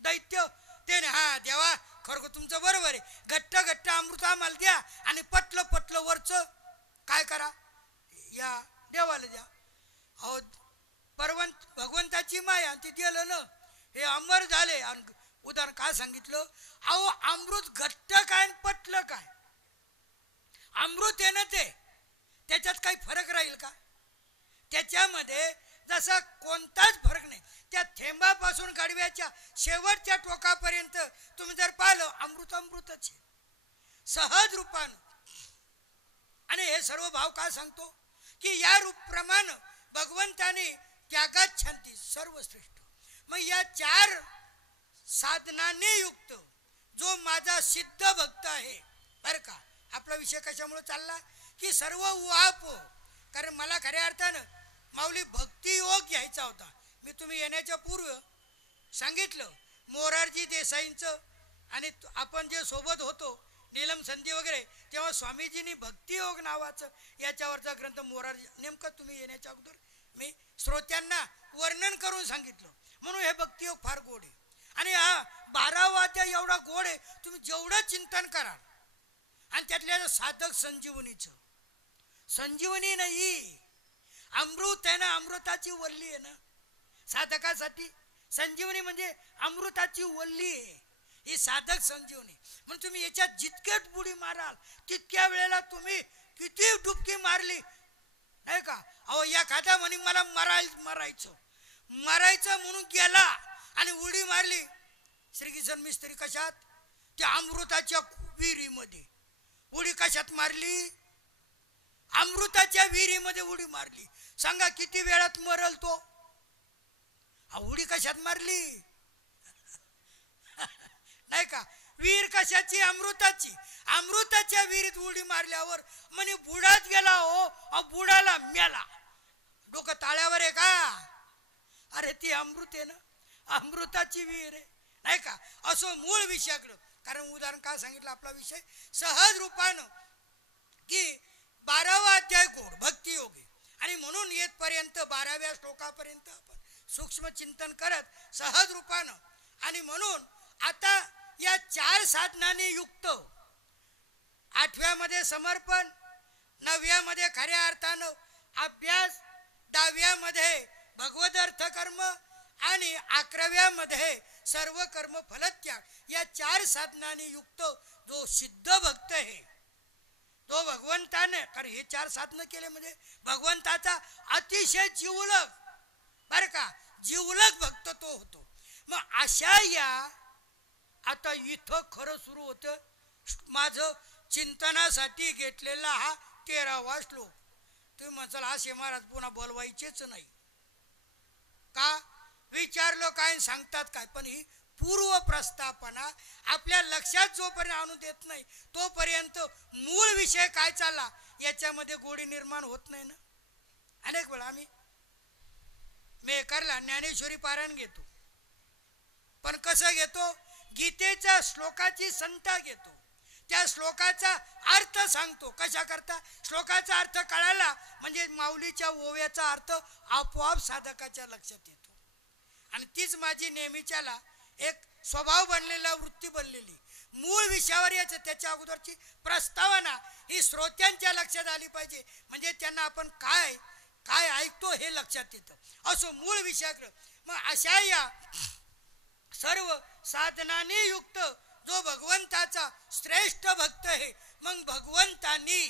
दैत्य, ते हा देवा खरं तुमचं बरोबर आहे, घट्ट घट्ट अमृत आम्हाला द्या आणि पटलं पटलं वरचं काय करा या देवाला द्या. अहो भगवंताची माया ती दिलं ना, हे अमर झाले. आणि उदाहरण काय सांगितलं, अहो अमृत घट्ट काय आणि पटलं काय, अमृत आहे ना ते, त्याच्यात काही फरक राहील का? त्याच्यामध्ये जसा कोणताच फरक नाही. त्या थेंबापासून गाडव्याच्या शेवटच्या टोकापर्यंत तुम्ही जर पाहिलं अमृत अमृतच आहे सहज रूपानं. आणि हे सर्व भाव काय सांगतो की या रूपप्रमाणे भगवंताने त्यागात शांती सर्वश्रेष्ठ. मग या 4 साधनांनी युक्त जो माझा सिद्ध भक्त आहे बरं का. आपला विषय कशामुळे चालला की सर्व उहाप, कारण मला खऱ्या अर्थानं माऊली भक्ती योग घ्यायचा होता. मी तुम्ही येण्याच्या पूर्व सांगितलं मोरारजी देसाईंचं आणि आपण जे सोबत होतो नीलम संधी वगैरे, तेव्हा स्वामीजींनी भक्तियोग नावाचं याच्यावरचा ग्रंथ मोरारजी, नेमकं तुम्ही येण्याच्या अगोदर मी श्रोत्यांना वर्णन करून सांगितलं. म्हणून हे भक्तियोग फार गोड आहे. आणि हा 12वा अध्याय एवढा गोड आहे, तुम्ही जेवढं चिंतन कराल. आणि त्यातल्या साधक संजीवनीचं, संजीवनी नाही अमृत आहे ना, अमृताची वल्ली आहे ना साधकासाठी. संजीवनी म्हणजे अमृताची वल्ली आहे ही साधक संजीवनी. म्हणून तुम्ही याच्यात जितक्यात बुडी माराल तितक्या वेळेला तुम्ही किती डुबकी मारली नाही का. अहो या खात्या म्हणे मला मरायचं म्हणून गेला आणि उडी मारली. श्रीकिसन मिस्त्री कशात, त्या अमृताच्या विहिरीमध्ये. उडी कशात मारली, अमृताच्या विहिरीमध्ये उडी मारली. सांगा किती वेळात मरल तो. उडी कशात मारली नाही का. विहीर कशाची, अमृताची. अमृताच्या विहिरीत उडी मारल्यावर म्हणे बुडात गेला. हो बुडाला मेला. डोकं ताळ्यावर आहे का. अरे ती अमृत आहे ना, अमृताची विहीर आहे नाही का. असं मूळ विषयाकडं, कारण उदाहरण काय सांगितलं आपला विषय सहज रूपानं की 12वा अध्याय गोड भक्ती योगी. आणि म्हणून येतपर्यंत 12व्या श्लोकापर्यंत आपण सूक्ष्म चिंतन करत सहज रूपानं. आणि म्हणून आता या 4 साधनांनी युक्त 8व्यामध्ये समर्पण, 9व्यामध्ये खऱ्या अर्थानं अभ्यास, 10व्यामध्ये भगवद अर्थ कर्म आणि 11व्यामध्ये सर्व कर्म फलत्याग, या 4 साधनांनी युक्त जो सिद्ध भक्त आहे तो भगवंताने, कारण हे 4 साधनं केले म्हणजे भगवंताचा अतिशय जिवलग बर का, जिवलग भक्त तो होतो. मग अशा या आता इथं खरं सुरू होतं माझं चिंतनासाठी घेतलेला हा 13वा श्लोक. तुम्ही म्हणाल असे महाराज पुन्हा बोलवायचेच नाही का, विचारलं काय सांगतात काय. पण ही पूर्व प्रस्तापना आपल्या लक्षात जोपर्यंत आणू देत नाही तोपर्यंत मूळ विषय काय चालला याच्यामध्ये गोडी निर्माण होत नाही ना. अनेक वेळा आम्ही मेहकरला ज्ञानेश्वरी पारायण घेतो, पण कसं घेतो, गीतेच्या श्लोकाची संता घेतो, त्या श्लोकाचा अर्थ सांगतो. कशा करता, श्लोकाचा अर्थ कळाला म्हणजे माऊलीच्या ओव्याचा अर्थ आपोआप साधकाच्या लक्षात येतो. आणि तीच माझी नेहमीच्याला एक स्वभाव बनलेला, वृत्ती बनलेली. मूळ विषयावर यायचं त्याच्या अगोदरची प्रस्तावना ही श्रोत्यांच्या लक्षात आली पाहिजे, म्हणजे त्यांना आपण काय काय ऐकतो हे लक्षात येतं. असो मूळ विषयाकडं. मग अशा या सर्व साधनांनी युक्त जो भगवंताचा श्रेष्ठ भक्त आहे, मग भगवंतानी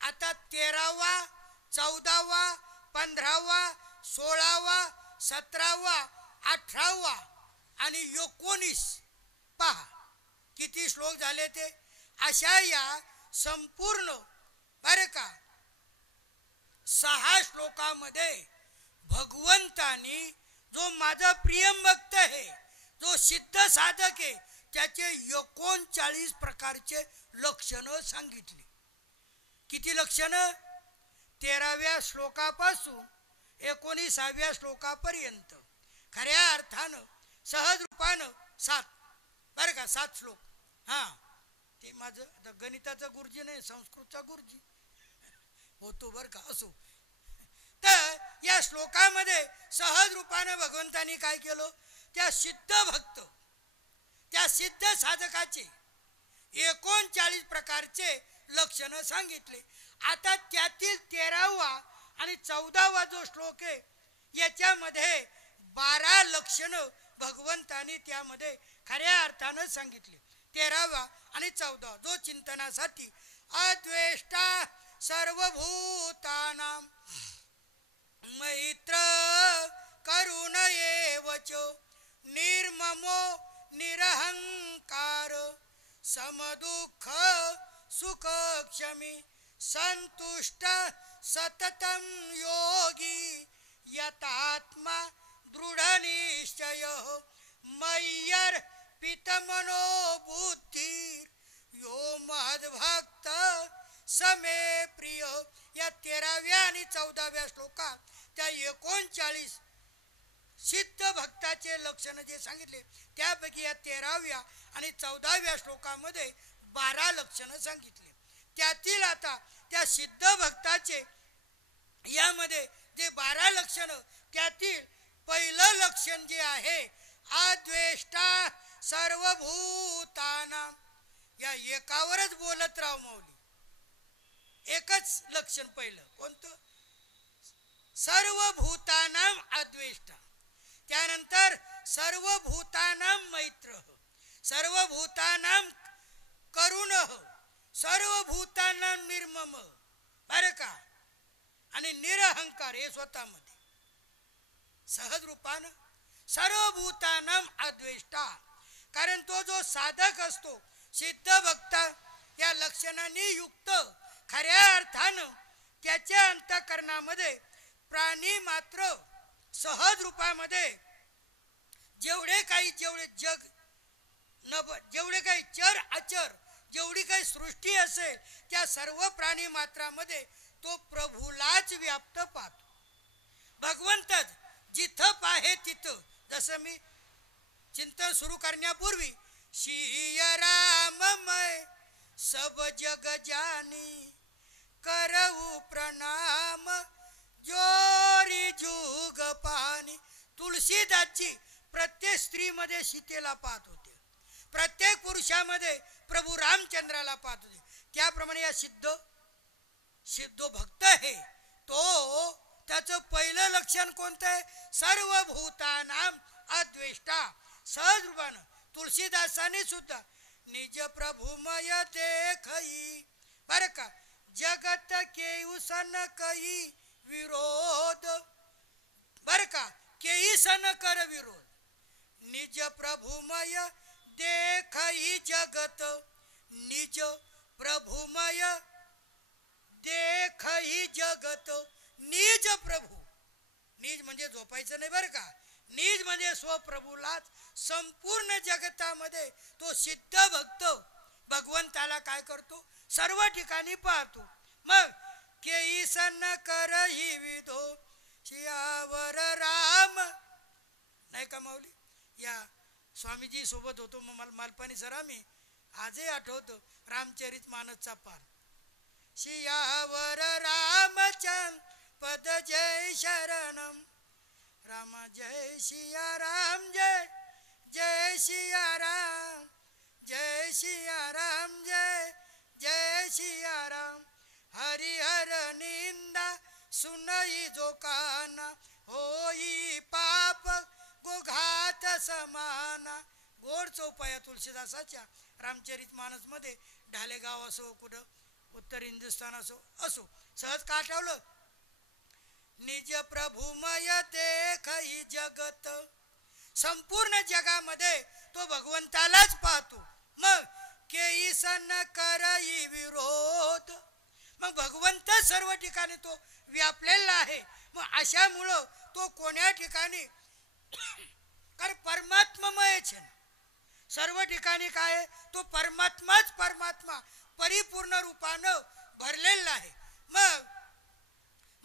आता 13वा 14वा 15वा 16वा 17वा 18वा आणि 19 पहा किती श्लोक झाले ते. अशा या संपूर्ण बरं का 6 श्लोकामध्ये भगवंतानी जो माझा प्रियम भक्त आहे, जो सिद्ध साधक आहे, त्याचे 39 प्रकारचे लक्षणं सांगितली. किती लक्षणं? 13व्या श्लोकापासून 19व्या श्लोकापर्यंत खऱ्या अर्थानं सहज रूपानं 7, बरं का, 7 श्लोक. हां, ते माझं आता गणिताचा गुरुजी नाही, संस्कृतचा गुरुजी होतो बरं का. असो, तर या श्लोकामध्ये सहज रूपानं भगवंतानी काय केलं, त्या सिद्ध भक्त, त्या सिद्ध साधकाचे 39 प्रकारचे लक्षणं सांगितले. आता त्यातील 13वा आणि 14वा जो श्लोक आहे, याच्यामध्ये 12 लक्षणं भगवंतानी त्यामध्ये खऱ्या अर्थानं सांगितले. 13वा आणि 14वा जो चिंतनासाठी अद्वेष्टा सर्वभूतानां मैत्र करुण एवच निर्ममो निरहंकार समदुःख सुख क्षमी संतुष्ट सततं योगी यतात्मा दृढ निश्चय मय्यर पितमनो बुद्धी यो महद्भक्त समे प्रिय. या 13व्या आणि 14व्या श्लोकात त्या 39 सिद्ध भक्ताचे लक्षण जे सांगितले, त्यापैकी या 13व्या आणि 14व्या श्लोकामध्ये 12 लक्षणं सांगितले. त्यातील आता त्या सिद्ध भक्ताचे यामध्ये जे 12 लक्षणं, त्यातील पहिलं लक्षण जे आहे अद्वेष्टा सर्वभूतानां, या एकावरच बोलत राव माऊली. एकच लक्षण पहिलं कोणतं? सर्वभूतानां अद्वेष्टा. त्यानंतर सर्वभूतानां मैत्र, सर्वभूतानां करुण, सर्वभूतानां निर्मम, बरं का, आणि निरहंकार. हे स्वतःमध्ये सहज रूपानं सर्वभूतानां अद्वेष्टा. कारण तो जो साधक असतो, सिद्ध भक्त, या लक्षणांनी युक्त खऱ्या अर्थानं त्याच्या अंतःकरणामध्ये प्राणी मात्र सहज रूपामध्ये जेवढे काही जग जेवढे काही चर अचर, जेवढी काही सृष्टी असेल, त्या सर्व प्राणी मात्रामध्ये तो प्रभूलाच व्याप्त पाहतो. भगवंतच जिथं पाहे तिथं, जसं मी चिंतन सुरू करण्यापूर्वी शिय राममय सब जग जानी करऊ प्रणाम जोरी जुग पानी. तुळशीदासजी प्रत्येक स्त्रीमध्ये सीतेला पाहत होते, प्रत्येक पुरुषामध्ये प्रभू रामचंद्राला पाहत होते. त्याप्रमाणे या सिद्ध भक्त आहे तो, त्याचं पहिलं लक्षण कोणतं आहे? सर्वभूतानां अद्वेष्टा. सहज रूपानं तुळशीदासांनी सुद्धा निज प्रभुमय देखई, बरं का, जगत केऊ सन कई विरोध, बरं का, केही सन कर विरोध. निज प्रभुमय देखई जगत, निज प्रभुमय देखई जगत. निज प्रभू, निज म्हणजे झोपायचं नाही बरं का, निज म्हणजे स्वप्रभूलाच संपूर्ण जगतामध्ये तो सिद्ध भक्त भगवंताला काय करतो? सर्व ठिकाणी पाहतो. मग केई सन कर ही विधो शियावर राम, नाही का माऊली? या स्वामीजी सोबत होतो मालपाणी सर, आम्ही आजही आठवतो रामचरित मानसचा पाठ. शियावर रामचंद पद जय शरणम, राम जय सिया राम, जय जय सिया राम, जय सिया राम, जय जय सिया राम. हरिहर निंदा सुनई जो काना, होई पाप गोघात समाना. गोड चौपाया तुळशीदासाच्या रामचरित मानस मध्ये ढालेगाव असो, कुठं उत्तर हिंदुस्थान असो सहज का आठवलं? निज प्रभुमय देखई जगत. संपूर्ण जगामध्ये तो भगवंतालाच पाहतो. मग केई सन करई विरोध, मग भगवंत सर्व ठिकाणी तो व्यापलेला आहे. मग अशामुळं तो कोण्या ठिकाणी कारण परमात्ममयच आहे. सर्व ठिकाणी काय आहे, तो परमात्माच परमात्मा परिपूर्ण रूपानं भरलेला आहे. मग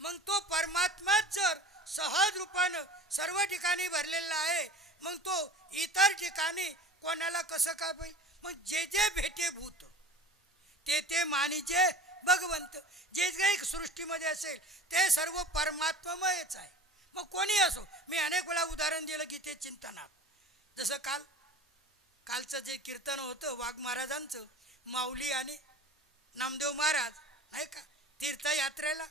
मग तो परमात्माच जर सहज रूपानं सर्व ठिकाणी भरलेला आहे, मग तो इतर ठिकाणी कोणाला कसं काय पाहिजे. मग जे जे भेटे भूत ते ते मानिजे भगवंत. जे काही सृष्टीमध्ये असेल ते सर्व परमात्ममयच आहे. मग कोणी असो, मी अनेक वेळा उदाहरण दिलं गीते चिंतनात. जसं कालचं जे कीर्तन होतं वाघ महाराजांचं, माऊली आणि नामदेव महाराज नाही का तीर्थयात्रेला.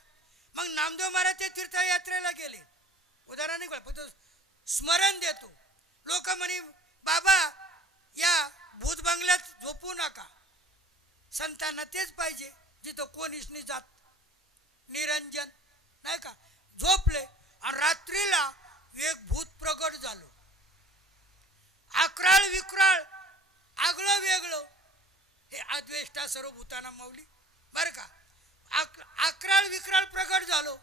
मग नामदेव महाराज ते तीर्थयात्रेला गेले. उदाहरण नाही, फक्त स्मरण देतो. लोक म्हणे बाबा या भूत बंगल्यात झोपू नका, संतांना तेच पाहिजे जिथं कोणीच नाही जात, निरंजन नाही का. झोपले आणि रात्रीला एक भूत प्रगट झालं, अकराळ विक्राळ आगळं वेगळं. हे अद्वेष्टा सर्व भूताना माऊली बरं का. अकराळ विक्राळ प्रगट झालो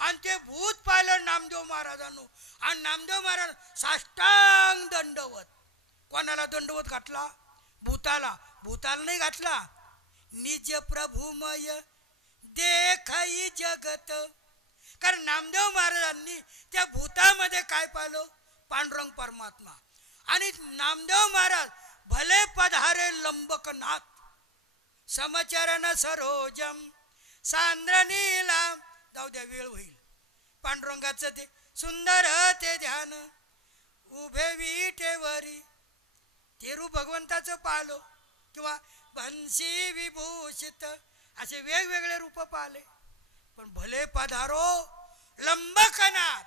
आणि ते भूत पाहिलं नामदेव महाराजांनो. आणि नामदेव महाराज साष्टांग दंडवत. कोणाला दंडवत घातला? भूताला. भूताला नाही घातला. निज प्रभुमय देखई जगत. कारण नामदेव महाराजांनी त्या भूतामध्ये काय पाहिलं? पांडुरंग परमात्मा. आणि नामदेव महाराज भले पधारे लंबकनाथ, समचरण सरोजम सांद्र नीलाम. जाऊ द्या, वेळ होईल. पांडुरंगाचं ते सुंदर ते ध्यान उभे विटेवरी, ते रूप भगवंताचं पाहलो. किंवा भंशी विभूषित असे वेगवेगळे रूप पाहिले. पण भले पधारो लंबकनाथ,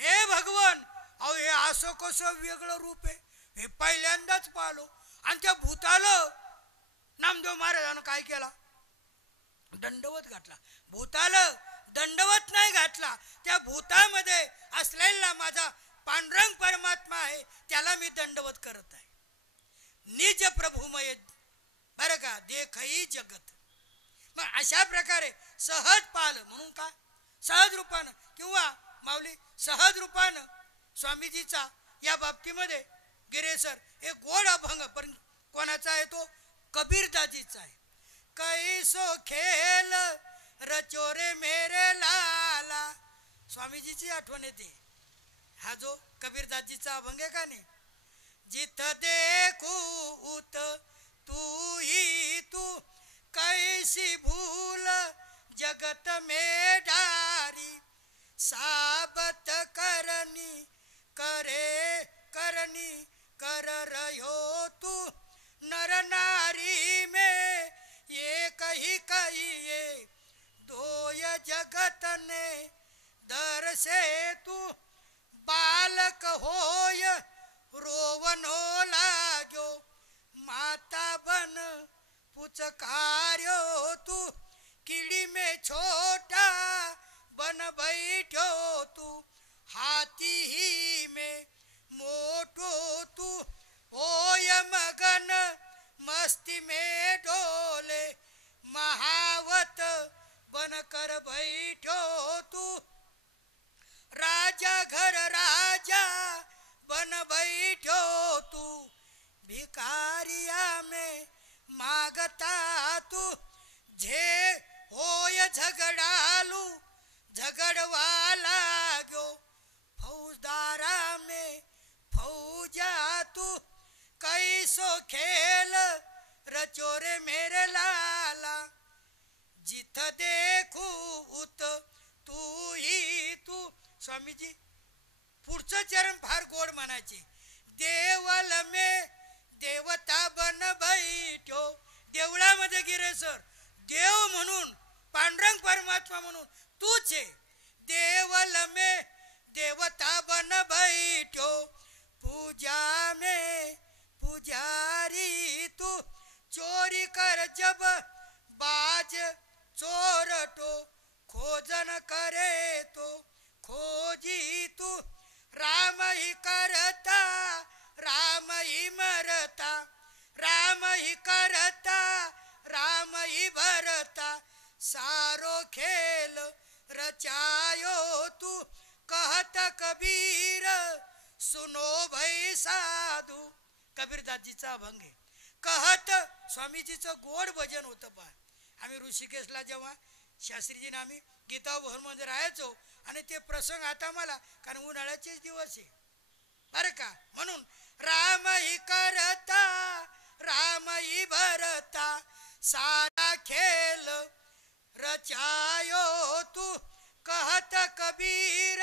हे भगवन, अहो हे असं कसं वेगळं रूप आहे, हे पहिल्यांदाच पाहिलो. आणि त्या भूताला नामदेव महाराजानं काय केला? दंडवत घातला. भूताला दंडवत नाही घातला, त्या भूतामध्ये असलेला माझा पांडुरंग परमात्मा आहे त्याला मी दंडवत करत आहे. निज प्रभुमय बरं का देखई जगत. मग अशा प्रकारे सहज पाहिलं म्हणून काय सहज रूपानं किंवा माऊली सहज रूपानं स्वामीजीचा या बाबतीमध्ये गिरेसर एक गोड अभंग. पण कोणाचा आहे तो? कबीरदाजीचा आहे. कैसो खेल रचोरे मेरे लाला. स्वामीजीची आठवण येते. हा जो कबीरदाजीचा अभंग आहे का नाही, जिथ देखू उत तू ही तू, कैसी भूल जगत में डारी, साबत करनी करे करनी कर रहो तू, नर नारी में ये कही कही ये दोय जगत ने दर से तू, बालक होय रोवनो लाग्यो, माता बन पुचकार्यो तू, कीड़ी में छोटा बन बैठो तू, हाथी ही में मोटो तू, होय मगन मस्ती में डोले, महावत बन कर बैठो तू, राजा घर राजा बन बैठो तू, भिकारिया में मागता तू, झे होय झगड़ालू झगड़वाला गयो, फौजदारा में फौजा तू, कैसो खेल रचोरे मेरे लाला, जिथ देखू उत तू ही तू. स्वामीजी पुढचं चरण फार गोड म्हणायचे. देवल में देवता बन बैठो. देवळामध्ये गिरेसर देव म्हणून पांडुरंग परमात्मा म्हणून तूच आहे. देवल में देवता बन बैठो, पूजा में पुजारी तू, चोरी कर जब बाज चोरटो, खोजन करे तो खोजी तू, राम ही करता राम ही मरता, राम ही करता राम ही भरता, सा खेल रचायो तू कहत कबीर सुनो भई साधू. कबीरदासजीचा अभंग आहे. कहत स्वामीजीचं गोड भजन होतं. पहा आम्ही ऋषिकेशला जेव्हा शास्त्रीजीने आम्ही गीता भवनमध्ये राहायचो आणि ते प्रसंग आता मला, कारण उन्हाळ्याचेच दिवस आहे बरं का, म्हणून राम ही करता राम ही भरता सारा खेल रचायो तू कहत कबीर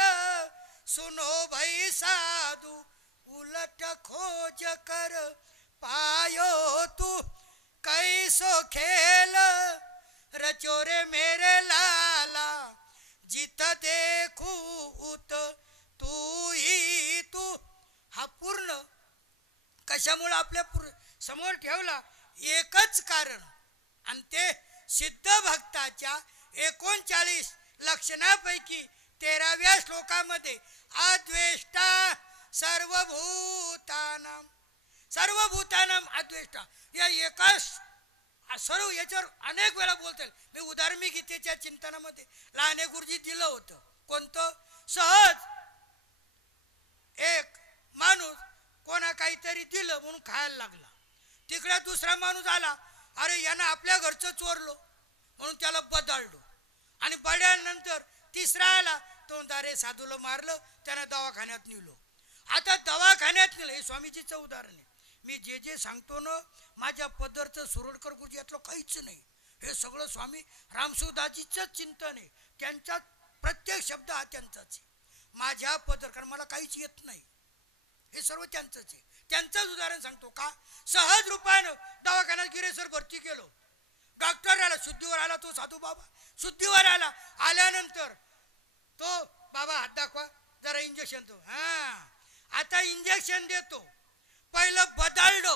सुनो भई साधू उलट खोज कर पायो तू कैसो खेल रचोरे मेरे लाला जित देखू उत तू ही तू. हा पूर्ण कशामुळे आपल्या समोर ठेवला एकच कारण, आणि ते सिद्ध भक्ताच्या 39 लक्षणापैकी 13व्या श्लोकामध्ये अद्वेष्टा सर्वभूतानाम सर्वभूतानाम अद्वेष्टा या एकाच सर्व याच्यावर अनेक वेळा बोलता येईल. मी उदाहरण मी गीतेच्या चिंतनामध्ये लहाने गुरुजी दिलं होतं. कोणतं? सहज एक माणूस कोणा काहीतरी दिलं म्हणून खायला लागला. तिकडे दुसरा माणूस आला, अरे यानं आपल्या घरचं चोरलो म्हणून त्याला बदललो. आणि बड्यानंतर तिसरा आला, तो अरे साधूला मारलं, त्यानं दवाखान्यात नेलो. आता दवाखान्यात नेलं, हे स्वामीजीचं उदाहरण आहे. मी जे जे सांगतो ना, माझ्या पदरचं सुरडकर गुरुजी यातलं काहीच नाही. हे सगळं स्वामी रामसुदाजीचंच चिंतन आहे. त्यांचा प्रत्येक शब्द हा त्यांचाच आहे. माझ्या पदर, कारण मला काहीच येत नाही, हे सर्व त्यांचंच आहे. त्यांचंच उदाहरण सांगतो. का सहज रूपानं दवाखान्यात गिरेसर भरती केलो. डॉक्टर आला, शुद्धीवर आला, तो साधू बाबा शुद्धीवर आला. आल्यानंतर तो बाबा हात दाखवा जरा, इंजेक्शन तो. आता इंजेक्शन देतो. पहिलं बदललो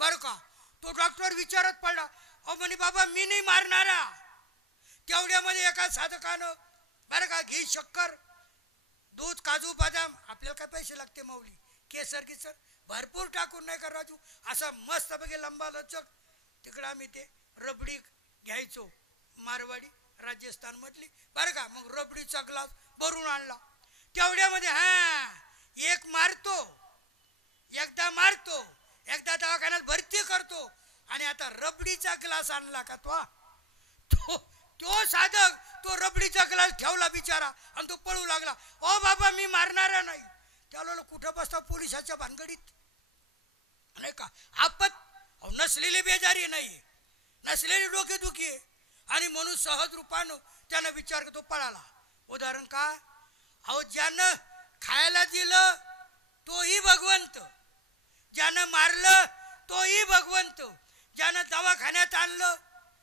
बरं का. तो डॉक्टर विचारत पडला, अहो म्हणे बाबा मी नाही मारणारा. तेवढ्यामध्ये एका साधकानं बरं का घी शक्कर दूध काजू बदाम, आपल्याला काय पैसे लागते माऊली, केसर गिसर भरपूर टाकून नाही का राजू, असा मस्त बघे लंबा लचक. तिकडं आम्ही ते रबडी घ्यायचो, मारवाडी राजस्थान मधली बरं का. मग रबडीचा ग्लास भरून आणला. तेवढ्यामध्ये एक मारतो, एकदा मारतो, एकदा दवाखान्यात भरती करतो, आणि आता रबडीचा ग्लास आणला का तो साधक तो रबडीचा ग्लास ठेवला बिचारा आणि तो पळू लागला. ओ बाबा मी मारणारा नाही. त्याला कुठं बसता पोलिसाच्या भानगडीत नाही का. आपत नसलेली बेजारी नाही, नसलेली डोकेदुखी आहे, आणि म्हणून सहज रूपानं त्यानं विचार करतो पळाला. उदाहरण का, अहो ज्यानं खायला दिलं तोही भगवंत, ज्यानं मारलं तोही भगवंत, ज्यानं दवाखान्यात आणलं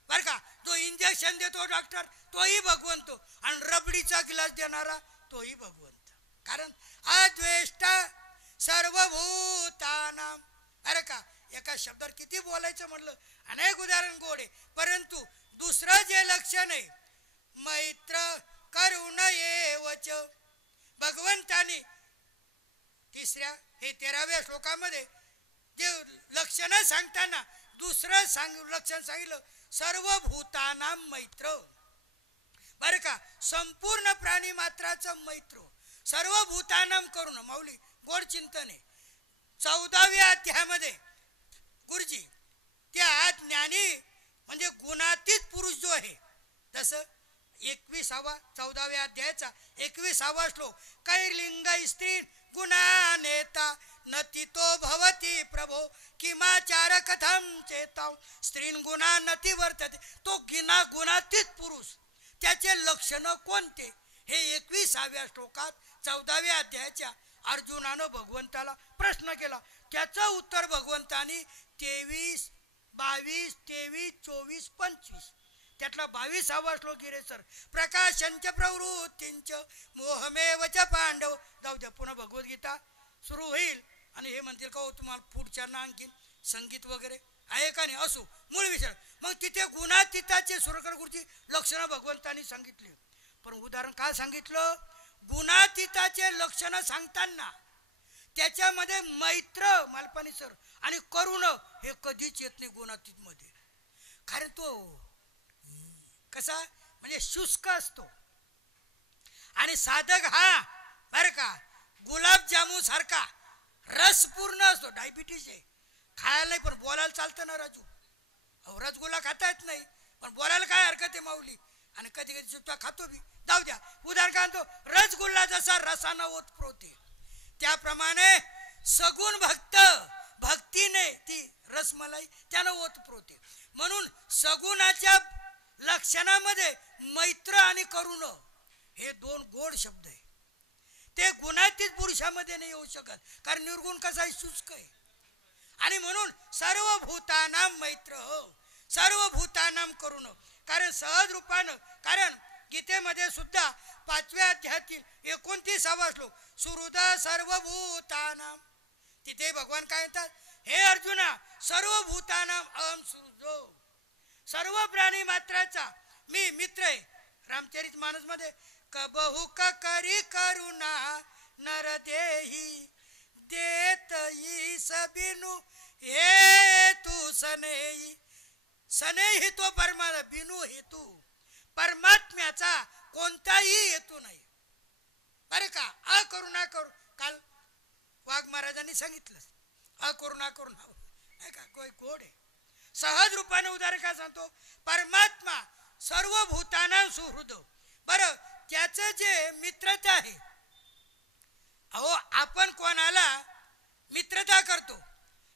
बरं का, जो इंजेक्शन देतो डॉक्टर तोही भगवंत, आणि रबडीचा गिलास देणारा तोही भगवंत. कारण अद्वेष्टा सर्वभूतानाम. अरे का एका शब्दावर किती बोलायचं म्हणलं, अनेक उदाहरण गोडे. परंतु दुसरं जे लक्षण आहे मैत्र करुण येवच, भगवंताने तिसऱ्या हे 13व्या श्लोकामध्ये जे लक्षण सांगताना दुसरं लक्षण सांगितलं सर्वभूतानाम मैत्र. बरं का, संपूर्ण प्राणी मात्राचं मैत्र सर्वभूतानाम करून माऊली गोड चिंतन आहे. 14व्या अध्यायामध्ये गुरुजी त्या ज्ञानी म्हणजे गुणातीत पुरुष जो आहे, जसं 14व्या अध्यायाचा 21वा श्लोक, कैर्लिंग स्त्री गुणा नेता नतितो भवती प्रभो किमाचार कथम चेताव स्त्रीन गुणा नती वर्तते. तो गुणातीत पुरुष, त्याचे लक्षण कोणते, हे 21व्या श्लोकात 14व्या अध्यायाच्या अर्जुनानं भगवंताला प्रश्न केला. त्याचं उत्तर भगवंतानी 23, 22, 23, 24, 25 त्यातला 22वा श्लोक गिरे सर, प्रकाशंच प्रवृत्तींच मोहमेव च पांडव. जाऊ द्या, पुन्हा भगवद्गीता सुरू होईल आणि हे म्हणतील का हो तुम्हाला पुढच्यांना आणखीन संगीत वगैरे आहे का नाही. असो, मूळ विषय. मग तिथे गुणातीताचे सुरकर गुरुजी लक्षणं भगवंतांनी सांगितली. पण उदाहरण काय सांगितलं, गुणातीताचे लक्षणं सांगताना त्याच्यामध्ये मैत्र मालपानी सर आणि करुण हे कधीच येत नाही गुणातीत मध्ये. कारण तो कसा म्हणजे शुष्क असतो आणि साधक हा बरं का गुलाबजामून सारखा रसपूर्ण असतो. डायबिटीस आहे, खायला नाही पण बोलायला चालतं ना राजू. अहो रसगुल्ला खाता येत नाही पण बोलायला काय हरकत आहे माऊली. आणि कधी कधी सुद्धा खातो बी. जाऊ द्या, उदाहरण काय म्हणतो, रसगुल्ला जसा रसानं ओतप्रोते त्याप्रमाणे सगुण भक्त भक्तीने ती रसमलाई त्यानं ओतप्रोते. म्हणून सगुणाच्या लक्षणामध्ये मैत्र आणि करुण हे दोन गोड शब्द आहे. ते गुणातीत पुरुषामध्ये नाही येऊ शकत, कारण निर्गुण कसा आहे, शुष्क आहे. आणि म्हणून सर्व भूतानां मैत्र हो, सर्व भूतानां करुण. कारण सहज रूपानं, कारण गीतेमध्ये सुद्धा 5व्या अध्यायातील 29वा श्लोक सुहृद सर्व भूतानां, तिथे भगवान काय म्हणतात, हे अर्जुना सर्व भूतानां अहं सुहृदो, सर्व प्राणी मात्राचा मी मित्र आहे. रामचरित मानस मध्ये कबहू करी करुणा नर देही देत बिनु हे तू सनेही. सनेही तो परमात्मा, बिनु हेतू परमात्म्याचा कोणताही हेतू नाही बरं का. अकरुणा करू, काल वाघ महाराजांनी सांगितलं अकरुणा करून नाही का, कोई गोड आहे. सहज रूपाने उदाहरण काय सांगतो, परमात्मा सर्व भूतानां सुहृद. बरं त्याचं जे मित्रता आहे, अहो आपण कोणाला मित्रता करतो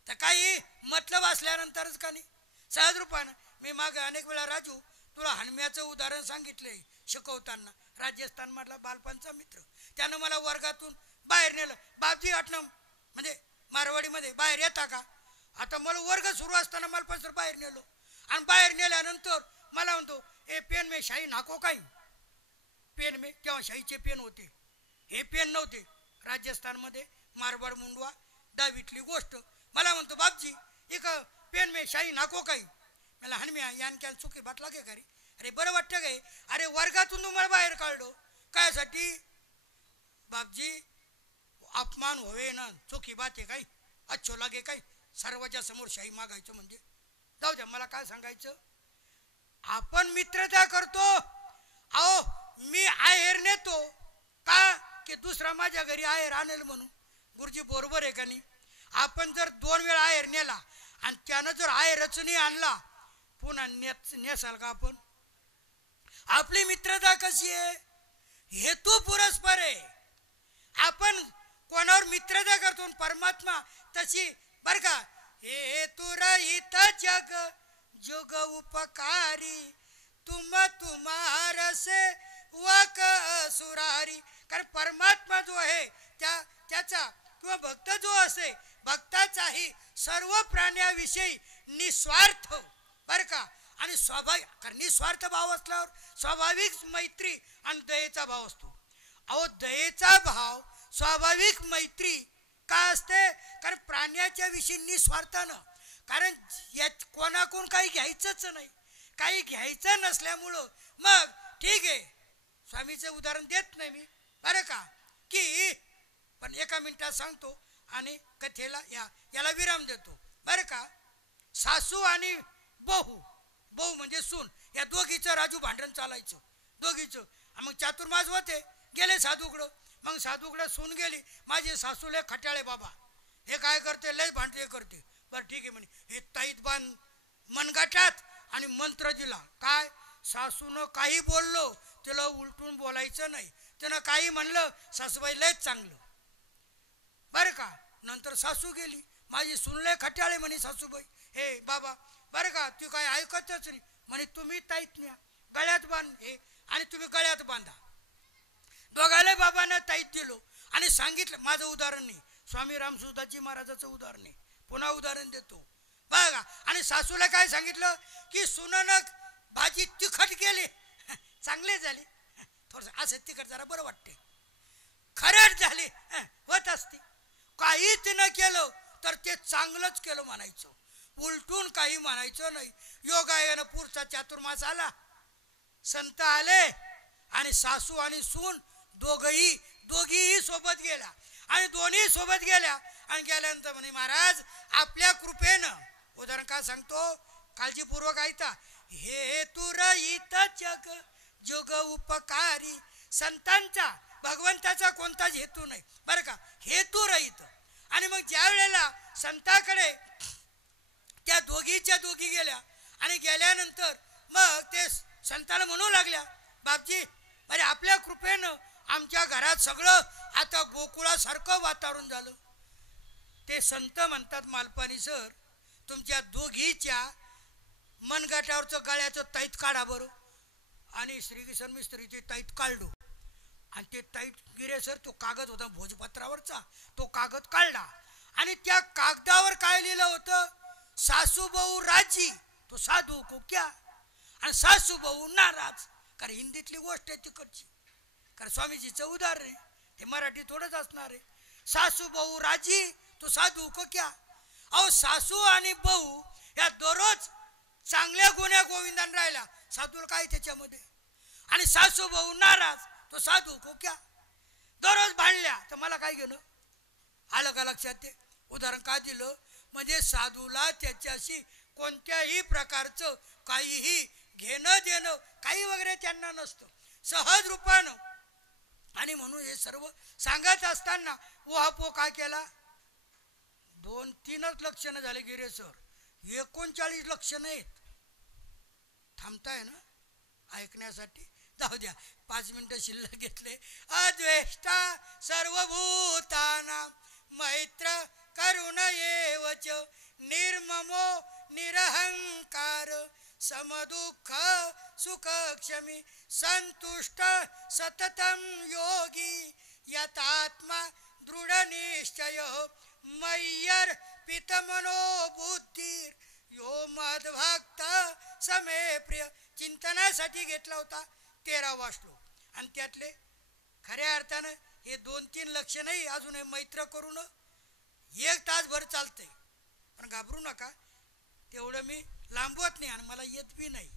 तर काही मतलब असल्यानंतरच का नाही. सहज रूपानं मी मागे अनेक वेळा राजू तुला हणम्याचं उदाहरण सांगितलंय शिकवताना. राजस्थान मधला बालपणचा मित्र, त्यानं मला वर्गातून बाहेर नेलं. बापजी आठणं म्हणजे मारवाडीमध्ये बाहेर येता का. आता मला वर्ग सुरू असताना मला पण बाहेर नेलो आणि बाहेर नेल्यानंतर मला म्हणतो, ए पेन में शाही नाको काही पेन में, तेव्हा शाहीचे पेन होते, हे पेन नव्हते. राजस्थानमध्ये मारवाड मुंडवा 10वीतली गोष्ट. मला म्हणतो, बापजी एक पेन में शाही नाको काही. मला हणम्या यान क्या चुकी बात लागे का रे. अरे बरं वाटतं काय, अरे वर्गातून तुम्हाला बाहेर काढलो कायसाठी. बापजी अपमान होवे ना, चुकी बात आहे काही, अच्छो लागे काही, सर्वांच्या समोर शाही मागायचं म्हणजे. जाऊ द्या, मला काय सांगायचं, आपण मित्रता करतो. अहो मी आहेर नेतो का की दुसरा माझ्या घरी आहेर आणेल म्हणून. गुरुजी बरोबर आहे का नाही. आपण जर 2 वेळा आहेर नेला आणि त्यानं जर आहेरच नाही आणला, पुन्हा नेसाल का आपण. आपली मित्रता कशी आहे, हेतू पुरस्पर आहे. आपण कोणावर मित्रता करतो, परमात्मा तशी बर का. हेतू रहित जग जोग उपकारी तुम तुम्हार से वक सुरारी. कारण परमात्मा जो आहे त्याचा किंवा भक्त जो असे भक्ताचाही सर्व प्राण्याविषयी निस्वार्थ बर का आणि स्वाभाविक, कारण निस्वार्थ भाव असल्यावर स्वाभाविक मैत्री आणि दयेचा भाव असतो. अहो दयेचा भाव स्वाभाविक मैत्री का असते, कारण प्राण्याच्या विषयी निस्वार्थानं. कारण यात कोणाकडून काही घ्यायचंच नाही, काही घ्यायचं नसल्यामुळं मग ठीक आहे. स्वामीचं उदाहरण देत नाही मी बरं का, की पण एका मिनिटात सांगतो आणि कथेला याला विराम देतो बरं का. सासू आणि बहू, बहू म्हणजे सून, या दोघीचं राजू भांडण चालायचं दोघीचं. मग चातुर्मास होते, गेले साधूकडं. मग साधूकडं सून गेली, माझे सासूले खट्याळे बाबा, हे काय करते, लय भांडते करते. बरं ठीक आहे म्हणे, हे ताईत बांध मनगाटात आणि मंत्र दिला. काय सासूनं काही बोललो तिला उलटून बोलायचं नाही. त्यानं काही म्हणलं सासूबाई लयच चांगलं बरं का. नंतर सासू गेली, माझी सुनले खट्याळे म्हणे सासूबाई, हे बाबा बरं का तू काय ऐकतच नाही म्हणे. तुम्ही ताईत न्या, गळ्यात बांध हे, आणि तुम्ही गळ्यात बांधा. दोघाले बाबांना ताईत दिलो आणि सांगितलं. माझं उदाहरण नाही, स्वामी रामसुदाजी महाराजाचं उदाहरण नाही, पुन्हा उदाहरण देतो बघा. आणि सासूला काय सांगितलं की सुनानं भाजी तिखट केली, चांगले झाले, थोडस असं तिखट जरा बरं वाटते, खरंच झाले होत असते. काहीच न केलं तर ते चांगलंच केलं म्हणायचं, उलटून काही म्हणायचं नाही. योगायोगानं पुढचा चातुर्मास आला, संत आले आणि सासू आणि सून दोघीही सोबत गेल्या. आणि दोन्ही सोबत गेल्या आणि गेल्यानंतर म्हणे महाराज आपल्या कृपेनं, उदाहरण काय सांगतो काळजीपूर्वक ऐका, हे तुरहित जग जुग उपकारी. संतांचा भगवंताचा कोणताच हेतू नाही बरं का, हेतू रहित. आणि मग ज्या वेळेला संताकडे त्या दोघीच्या दोघी गेल्या आणि गेल्यानंतर मग ते संताला म्हणू लागल्या, बापजी अरे आपल्या कृपेनं आमच्या घरात सगळं आता गोकुळासारखं वातावरण झालं. ते संत म्हणतात, मालपानी सर तुमच्या दोघीच्या मनगटावरचं गळ्याचं तैत काढा बरं. आणि श्रीकिशन मिस्त्रीची तैत काढलो आणि ते तैत गिरे सर तो कागद होता भोजपत्रावरचा, तो कागद काढला आणि त्या कागदावर काय लिहिलं होतं, सासूभाऊ राजी तो साधू को क्या, आणि सासूभाऊ नाराज. कारण हिंदीतली गोष्ट आहे तिकडची, कारण स्वामीजीचं उदाहरण आहे, ते मराठी थोडंच असणार आहे. सासूभाऊ राजी तो साधू को क्या. अहो सासू आणि भाऊ या दररोज चांगल्या गुन्ह्या गोविंदान राहिला, साधूला काय त्याच्यामध्ये. आणि सासू भाऊ नाराज तो साधू को क्या. दररोज भांडल्या तर मला काय घेणं. आलं का लक्षात. ते उदाहरण का दिलं म्हणजे साधूला त्याच्याशी कोणत्याही प्रकारचं काहीही घेणं देणं काही वगैरे त्यांना नसतं, सहज रूपानं. आणि म्हणून हे सर्व सांगत असताना उहापो काय केला, 2-3च लक्षणं झाले गिरे सर, 39 लक्षणं आहेत. थांबताय ना ऐकण्यासाठी, जाऊ द्या 5 मिनिटं शिल्लक घेतले. अद्वेष्टा सर्वभूतानां मैत्र करुण एवच निर्ममो निरहंकार समदुःख सुख क्षमी संतुष्ट सततं योगी यतात्मा दृढ निश्चय मय्यर पितमनो बुद्धीर यो मद्भक्त समे प्रिय. चिंतनासाठी घेतला होता 13वा श्लोक. आणि त्यातले खऱ्या अर्थानं हे 2-3 लक्षणही अजून हे मैत्र करून 1 तासभर चालतंय. पण घाबरू नका, तेवढं मी लांबवत नाही आणि मला येत बी नाही,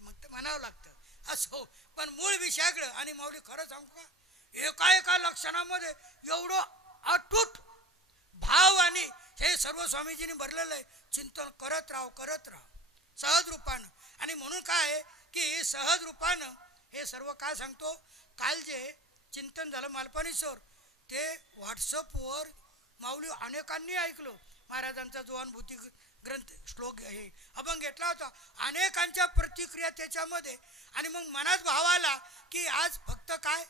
मग तर म्हणावं लागतं असो. पण मूळ विषयाकडं, आणि माऊली खरं सांगू का, एका लक्षणामध्ये एवढं अटूट भाव आणि हे सर्व स्वामीजींनी भरलेलं आहे. चिंतन करत राहा सहज रूपानं. आणि म्हणून काय की सहज रूपानं हे सर्व काय सांगतो, काल जे चिंतन झालं मालपानी सर ते व्हॉट्सअपवर माऊली अनेकांनी ऐकलं. महाराजांचा जो अनुभूती ग्रंथ श्लोक हे अभंग घेतला होता, अनेकांच्या प्रतिक्रिया त्याच्यामध्ये. आणि मग मनात भाव आला की आज फक्त काय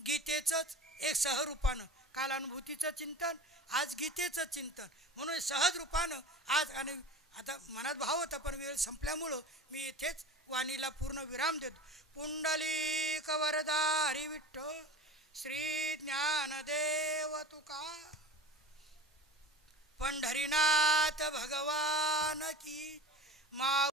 गीतेचंच एक सहरूपानं, काल अनुभूतीचं चिंतन, आज गीतेचं चिंतन, म्हणून सहज रूपानं आज. आणि आता मनात भाव होता पण वेळ संपल्यामुळं मी इथेच वाणीला पूर्ण विराम देतो. पुंडलिक वरदा हरी विठ्ठल श्री ज्ञानदेव तुका पंढरीनाथ भगवंत